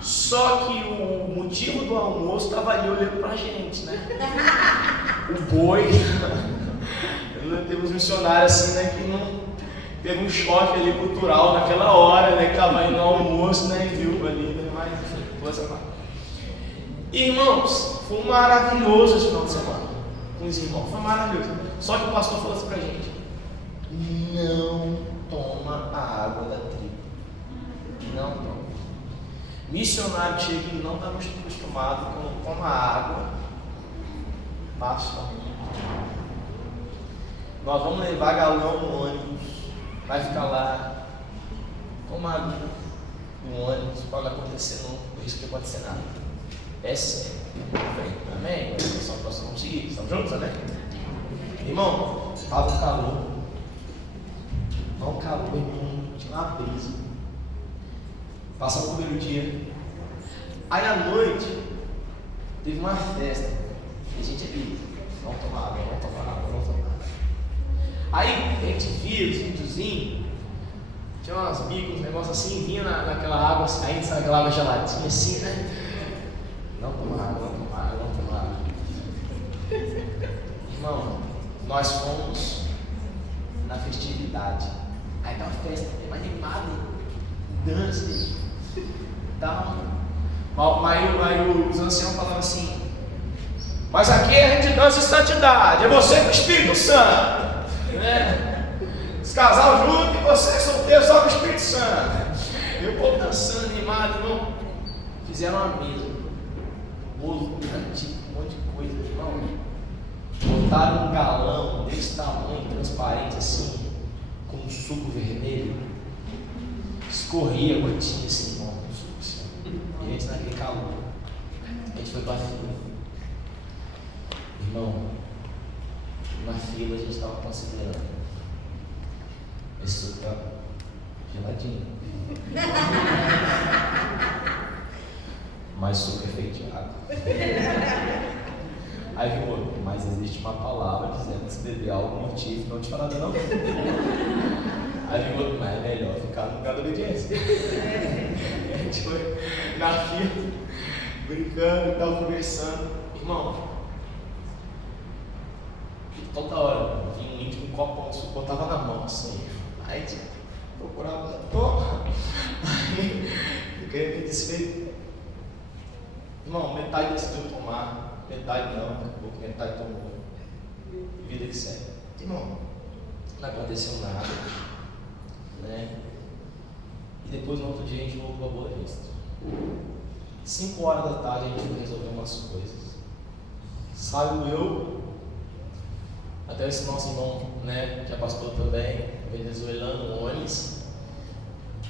Só que o motivo do almoço estava ali olhando pra gente, né? O boi, teve uns missionários assim, né, que não teve um choque ali cultural naquela hora, né, que estava indo ao almoço, né, e viu ali, né, mas enfim, coisa lá. Irmãos, foi maravilhoso esse final de semana com os irmãos, foi maravilhoso. Só que o pastor falou assim pra gente: não toma a água da tribo. Não toma. Missionário que chega aqui não está acostumado quando toma água, passa. Nós vamos levar galão no ônibus, vai ficar lá, toma água no ônibus, pode acontecer não, por isso que pode ser nada. É sério. Amém? Só nós vamos seguir. Estamos juntos, amém? Irmão, estava um calor. Não calor, irmão, tinha uma brisa. Passamos o primeiro dia. Aí à noite, teve uma festa. E a gente ali, vamos tomar água, vamos tomar água, vamos tomar água. Aí a gente via os videozinhos, tinha umas bicos, uns negócios assim, vinha naquela água saindo, sabe aquela água geladinha assim, né? Não tomar água, não tomar água, não tomar água. Irmão, nós fomos na festividade. Aí tá uma festa bem mais animada, dança, tal. Mas os anciãos falavam assim: mas aqui a gente dança em santidade, é você com o Espírito Santo, né? Os casal junto e você solteiro só com o Espírito Santo. E o povo dançando, animado, irmão. Fizeram uma mesa, bolo antigo, um monte de coisa, irmão. Botaram um galão desse tamanho, transparente assim, com um suco vermelho. Escorria a gotinha assim, irmão, com suco assim. E a gente naquele calor. A gente foi pra fila. Irmão, na fila a gente estava considerando. Esse suco tá geladinho. Mas suco é feito de água. Aí viu outro, mas existe uma palavra dizendo que se beber algo mortífero não te fala nada não. Aí viu outro, mas é melhor ficar no lugar da obediência. A gente foi na fila, brincando e tal, conversando. Irmão, toda hora vinha um índio com um copão de suco, botava na mão assim. Aí a gente procurava, toma. Aí fiquei meio desfeito. Irmão, metade decidiu tomar, metade não, metade tomou. Vida que segue. Irmão, não aconteceu nada, né? E depois no outro dia a gente voltou para Boa Vista. 5 horas da tarde a gente foi resolver umas coisas. Saio eu, até esse nosso irmão, né, que é pastor também, venezuelano, Onis,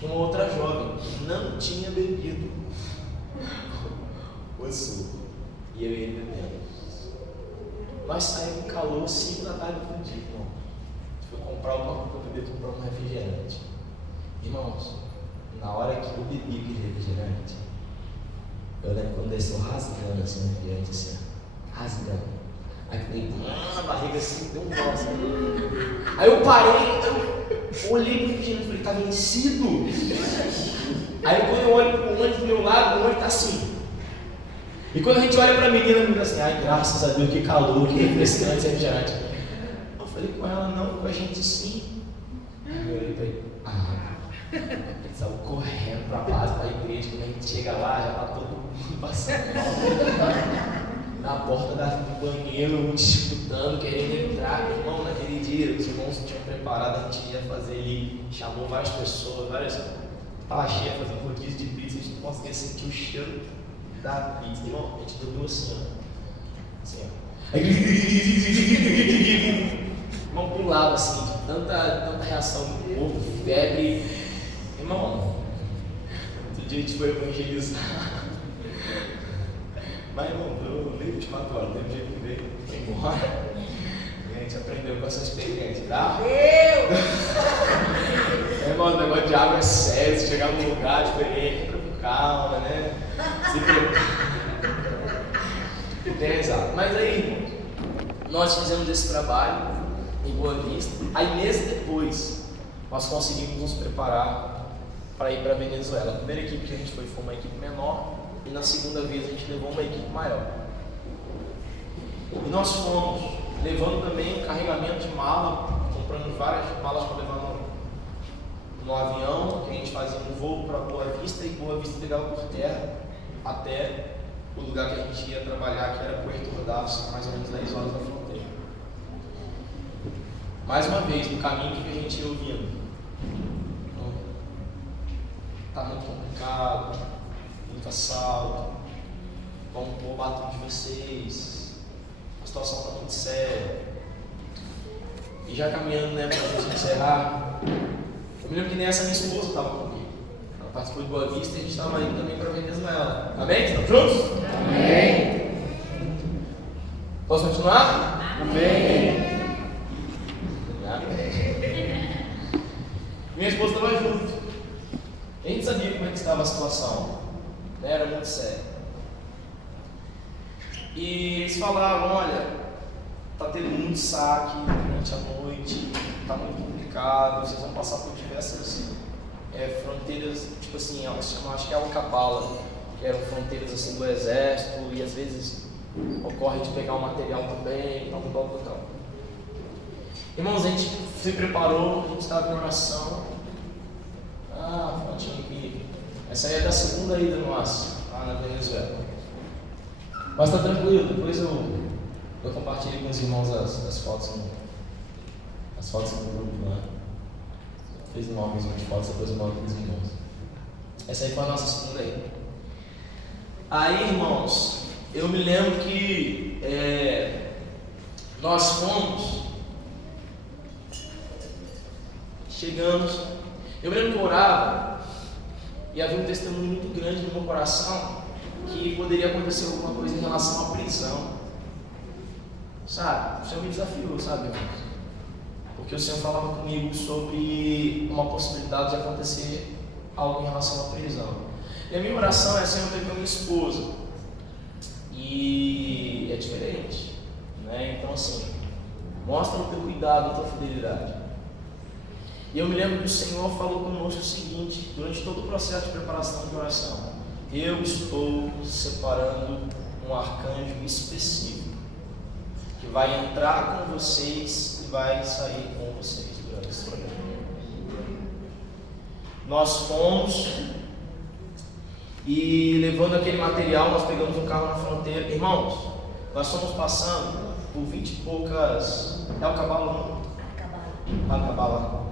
e uma outra jovem, não tinha bebido o suco, e eu e ele bebendo. Nós saímos com calor 5 da tarde do dia, irmão. Fui comprar alguma coisa para beber, comprar um refrigerante. Irmãos, na hora que eu bebi aquele refrigerante, eu lembro quando desceu rasgando assim o refrigerante, assim, rasgando. Aí a barriga assim, deu um nó assim. Aí eu parei, eu olhei pro refrigerante e falei, tá vencido. Aí quando eu olho pro ônibus do meu lado, o ônibus tá assim. E quando a gente olha pra menina, a menina assim, ai, graças a Deus, que calor, que refrescante esse refrigerante. Eu falei com ela, não, com a gente sim. Aí eu olhei pra ele, eles estavam correndo pra base, pra igreja, quando a gente chega lá, já tá todo mundo passando mal. Na porta do banheiro, disputando, querendo entrar. Irmão, naquele dia, os irmãos tinham preparado, a gente ia fazer ali, chamou várias pessoas, tava cheia, fazendo rodízio de pizza, a gente não conseguia sentir o cheiro da pizza. Irmão, a gente dormiu assim, ó. Assim, ó. Irmão, pro lado, assim, tanta reação do corpo, febre. Irmão, outro dia a gente foi evangelizar. Mas, irmão, eu veio 24 horas, do mesmo jeito que veio, foi embora. E a gente aprendeu com essa experiência, tá? Irmão, o negócio de água é sério, se chegar num lugar diferente, entra com calma, né? Se preocupar. Mas aí, irmão, nós fizemos esse trabalho em Boa Vista. Aí, meses depois, nós conseguimos nos preparar para ir para a Venezuela. A primeira equipe que a gente foi uma equipe menor. E na segunda vez a gente levou uma equipe maior. E nós fomos levando também um carregamento de mala, comprando várias malas para levar no avião, que a gente fazia um voo para Boa Vista e Boa Vista pegava por terra até o lugar que a gente ia trabalhar, que era Puerto Ordaz, mais ou menos 10 horas da fronteira. mais uma vez, no caminho que a gente ia ouvindo. Está muito complicado, muito assalto, vão roubar tudo de vocês, a situação está muito séria. E já caminhando, né, para a gente encerrar, eu me lembro que nem essa minha esposa estava comigo. Ela participou de Boa Vista e a gente estava indo também para Venezuela. Amém? Estamos juntos? Amém. Posso continuar? Amém. Minha esposa estava junto. A gente sabia como é que estava a situação, né? Era muito sério. E eles falaram, olha, está tendo muito saque durante a noite, está muito complicado, vocês vão passar por diversas fronteiras, tipo assim, elas chamam, acho que é Alcapala, que eram fronteiras assim do exército, e às vezes ocorre de pegar o material também, tal. Irmãos, a gente se preparou, a gente estava em oração. Fotinha aqui. Essa aí é da segunda ida nossa, lá na Venezuela. Mas está tranquilo, depois eu compartilho com os irmãos as fotos no grupo, né? Fiz um álbum de fotos, depois eu mando com os irmãos. Essa aí foi a nossa segunda ida. Aí, irmãos, eu me lembro que nós fomos, chegamos, eu me lembro que eu orava e havia um testemunho muito grande no meu coração que poderia acontecer alguma coisa em relação à prisão, sabe? O Senhor me desafiou, sabe, irmãos? Porque o Senhor falava comigo sobre uma possibilidade de acontecer algo em relação à prisão. E a minha oração é sempre com a minha esposa. E é diferente, né? Então assim, mostra o teu cuidado, a tua fidelidade. E eu me lembro que o Senhor falou conosco o seguinte, durante todo o processo de preparação de oração: eu estou separando um arcanjo específico que vai entrar com vocês e vai sair com vocês durante esse programa. Nós fomos e levando aquele material, nós pegamos um carro na fronteira. Irmãos, nós fomos passando por 20 e poucas... É o cavalo, não? Acabala.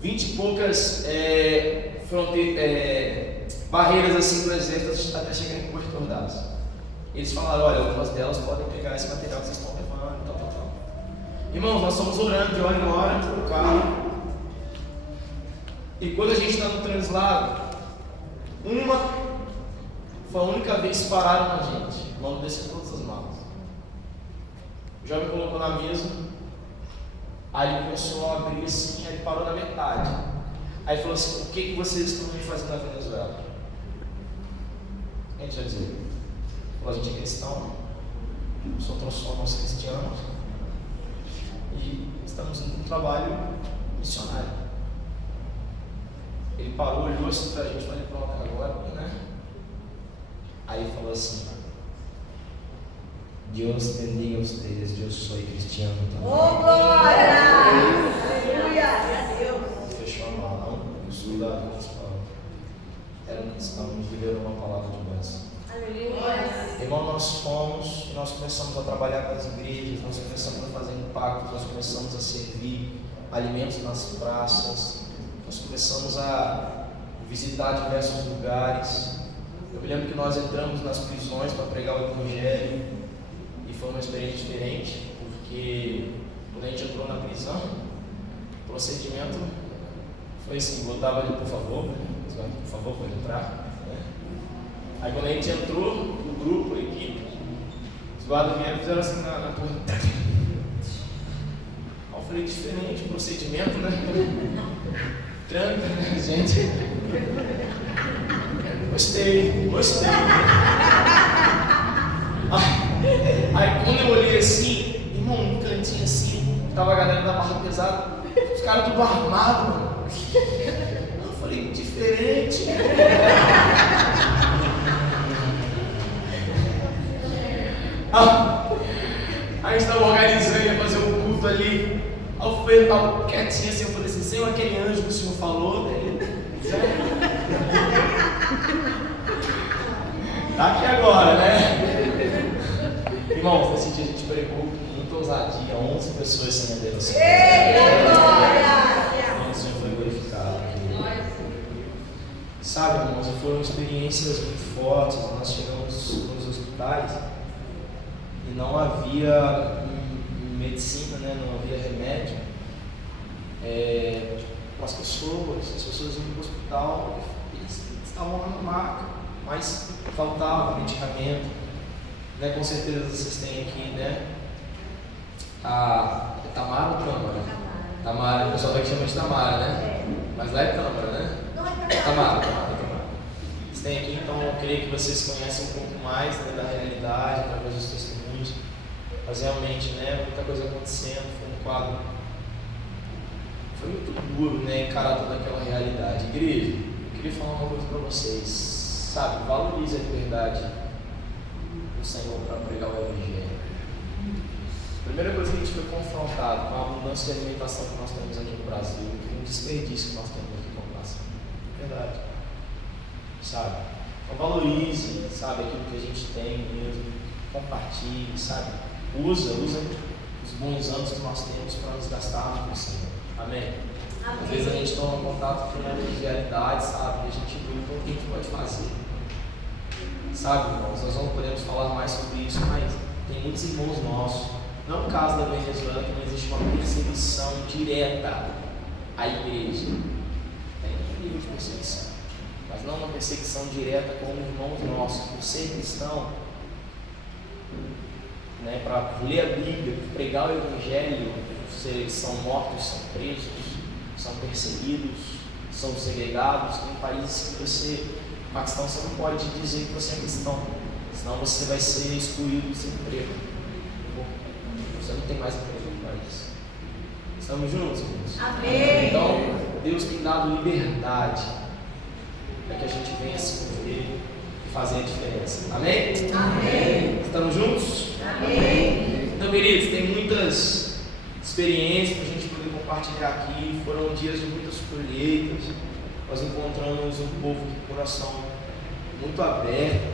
20 e poucas barreiras assim do exército até chegar em Porto Ordaz. Eles falaram, olha, algumas delas podem pegar esse material que vocês estão levando, tal. Irmãos, nós estamos orando de hora em hora no carro. E quando a gente está no translado, foi a única vez que pararam na gente. Vamos descer todas as malas. O jovem colocou na mesa. Aí ele começou a abrir assim, aí ele parou na metade. Aí ele falou assim: o que vocês estão fazendo na Venezuela? A gente vai dizer: a gente é cristão, somos cristianos e estamos indo para um trabalho missionário. Ele parou, olhou assim para a gente, falou: pronto, agora, né? Aí ele falou assim: Deus bendiga vocês, eu sou cristiano também. Oh, glória! Aleluia! Fechou a mala, não soldado, era um cristão, nos liberou uma palavra de bênção. Aleluia! Irmão, nós fomos e nós começamos a trabalhar com as igrejas, nós começamos a fazer impacto, nós começamos a servir alimentos nas praças, nós começamos a visitar diversos lugares. Eu me lembro que nós entramos nas prisões para pregar o evangelho. E foi uma experiência diferente, porque quando a gente entrou na prisão, o procedimento foi assim: botava ali, por favor, pode entrar. Né? Aí quando a gente entrou, o grupo, a equipe, os guardas vieram e fizeram assim na porta. Aí eu falei: diferente o procedimento, né? Tranca, né, gente? Gostei. Aí quando eu olhei assim, irmão, num cantinho assim, tava a galera da barra pesada, os caras tudo armados, mano. Eu falei: diferente. Aí a gente tava organizando, ia fazer um culto ali. Aí eu fui quietinho assim, eu falei assim: Senhor, aquele anjo que o Senhor falou, né? Tá aqui agora, né? Irmãos, nesse dia a gente pregou com muita ousadia, 11 pessoas sem a Deus. Sabe, irmãos, foram experiências muito fortes. Nós chegamos nos hospitais e não havia medicina, né? Não havia remédio. As pessoas iam para o hospital, eles estavam lá na maca, mas faltava medicamento. Né? Com certeza vocês têm aqui, né? A Tamara ou Câmara? Tamara, o pessoal vai chamar de Tamara, né? Mas lá é Câmara, né? Tamara. Vocês têm aqui, então eu creio que vocês conhecem um pouco mais, né, da realidade, através dos testemunhos. Mas realmente, né, muita coisa acontecendo, foi um quadro. Foi muito duro, né, encarar toda aquela realidade. Igreja, eu queria falar uma coisa para vocês. Sabe, valorize a liberdade do Senhor para pregar o Evangelho. A primeira coisa que a gente foi confrontado com a abundância de alimentação que nós temos aqui no Brasil, e um desperdício que nós temos aqui como nação. Verdade. Sabe? Então valorize, sabe, aquilo que a gente tem mesmo. Compartilhe, sabe? Usa os bons anos que nós temos para nos gastarmos com o Senhor. Amém? Às vezes a gente toma contato com outras realidades, sabe? E a gente vê o que a gente pode fazer. Sabe, irmãos? Nós não podemos falar mais sobre isso, mas tem muitos irmãos nossos. Não é o caso da Venezuela, que não existe uma perseguição direta à igreja. Tem um nível de perseguição, mas não uma perseguição direta como irmãos nossos, por ser cristão, né, para ler a Bíblia, pregar o Evangelho. Vocês são mortos, são presos, são perseguidos, são segregados. Tem países que você, Paquistão, você não pode dizer que você é cristão, senão você vai ser excluído do seu emprego. Você não tem mais emprego no país. Estamos juntos, irmãos? Amém. Então, Deus tem dado liberdade para que a gente venha se mover e fazer a diferença. Amém? Amém. Estamos juntos? Amém. Então, queridos, tem muitas experiências para a gente poder compartilhar aqui. Foram dias de muitas colheitas. Nós encontramos um povo de coração muito aberto,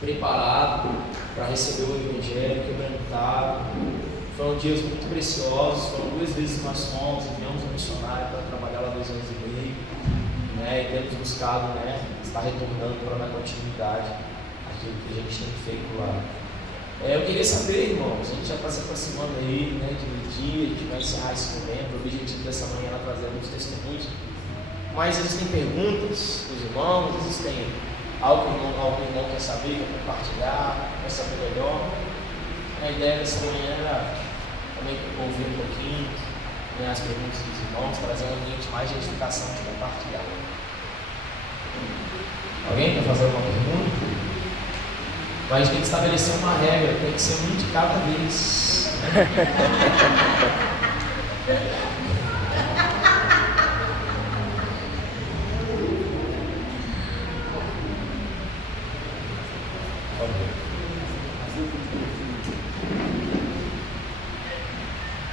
preparado para receber o Evangelho, quebrantado. Foram dias muito preciosos. Foram 2 vezes que nós fomos, enviamos um missionário para trabalhar lá 2 anos e meio, né? E temos buscado, né, estar retornando para dar continuidade àquilo que a gente tem feito lá. Eu queria saber, irmãos, a gente já está se aproximando aí, né, de meio-dia, a gente vai encerrar esse momento. O objetivo dessa manhã era trazer alguns testemunhos, mas existem perguntas dos irmãos, existem algo que algum irmão quer saber, quer compartilhar, quer saber melhor. A ideia dessa manhã era também ouvir um pouquinho, né, as perguntas dos irmãos, trazer um ambiente mais de edificação, de compartilhar. Alguém quer fazer alguma pergunta? Mas a gente tem que estabelecer uma regra, tem que ser um de cada vez.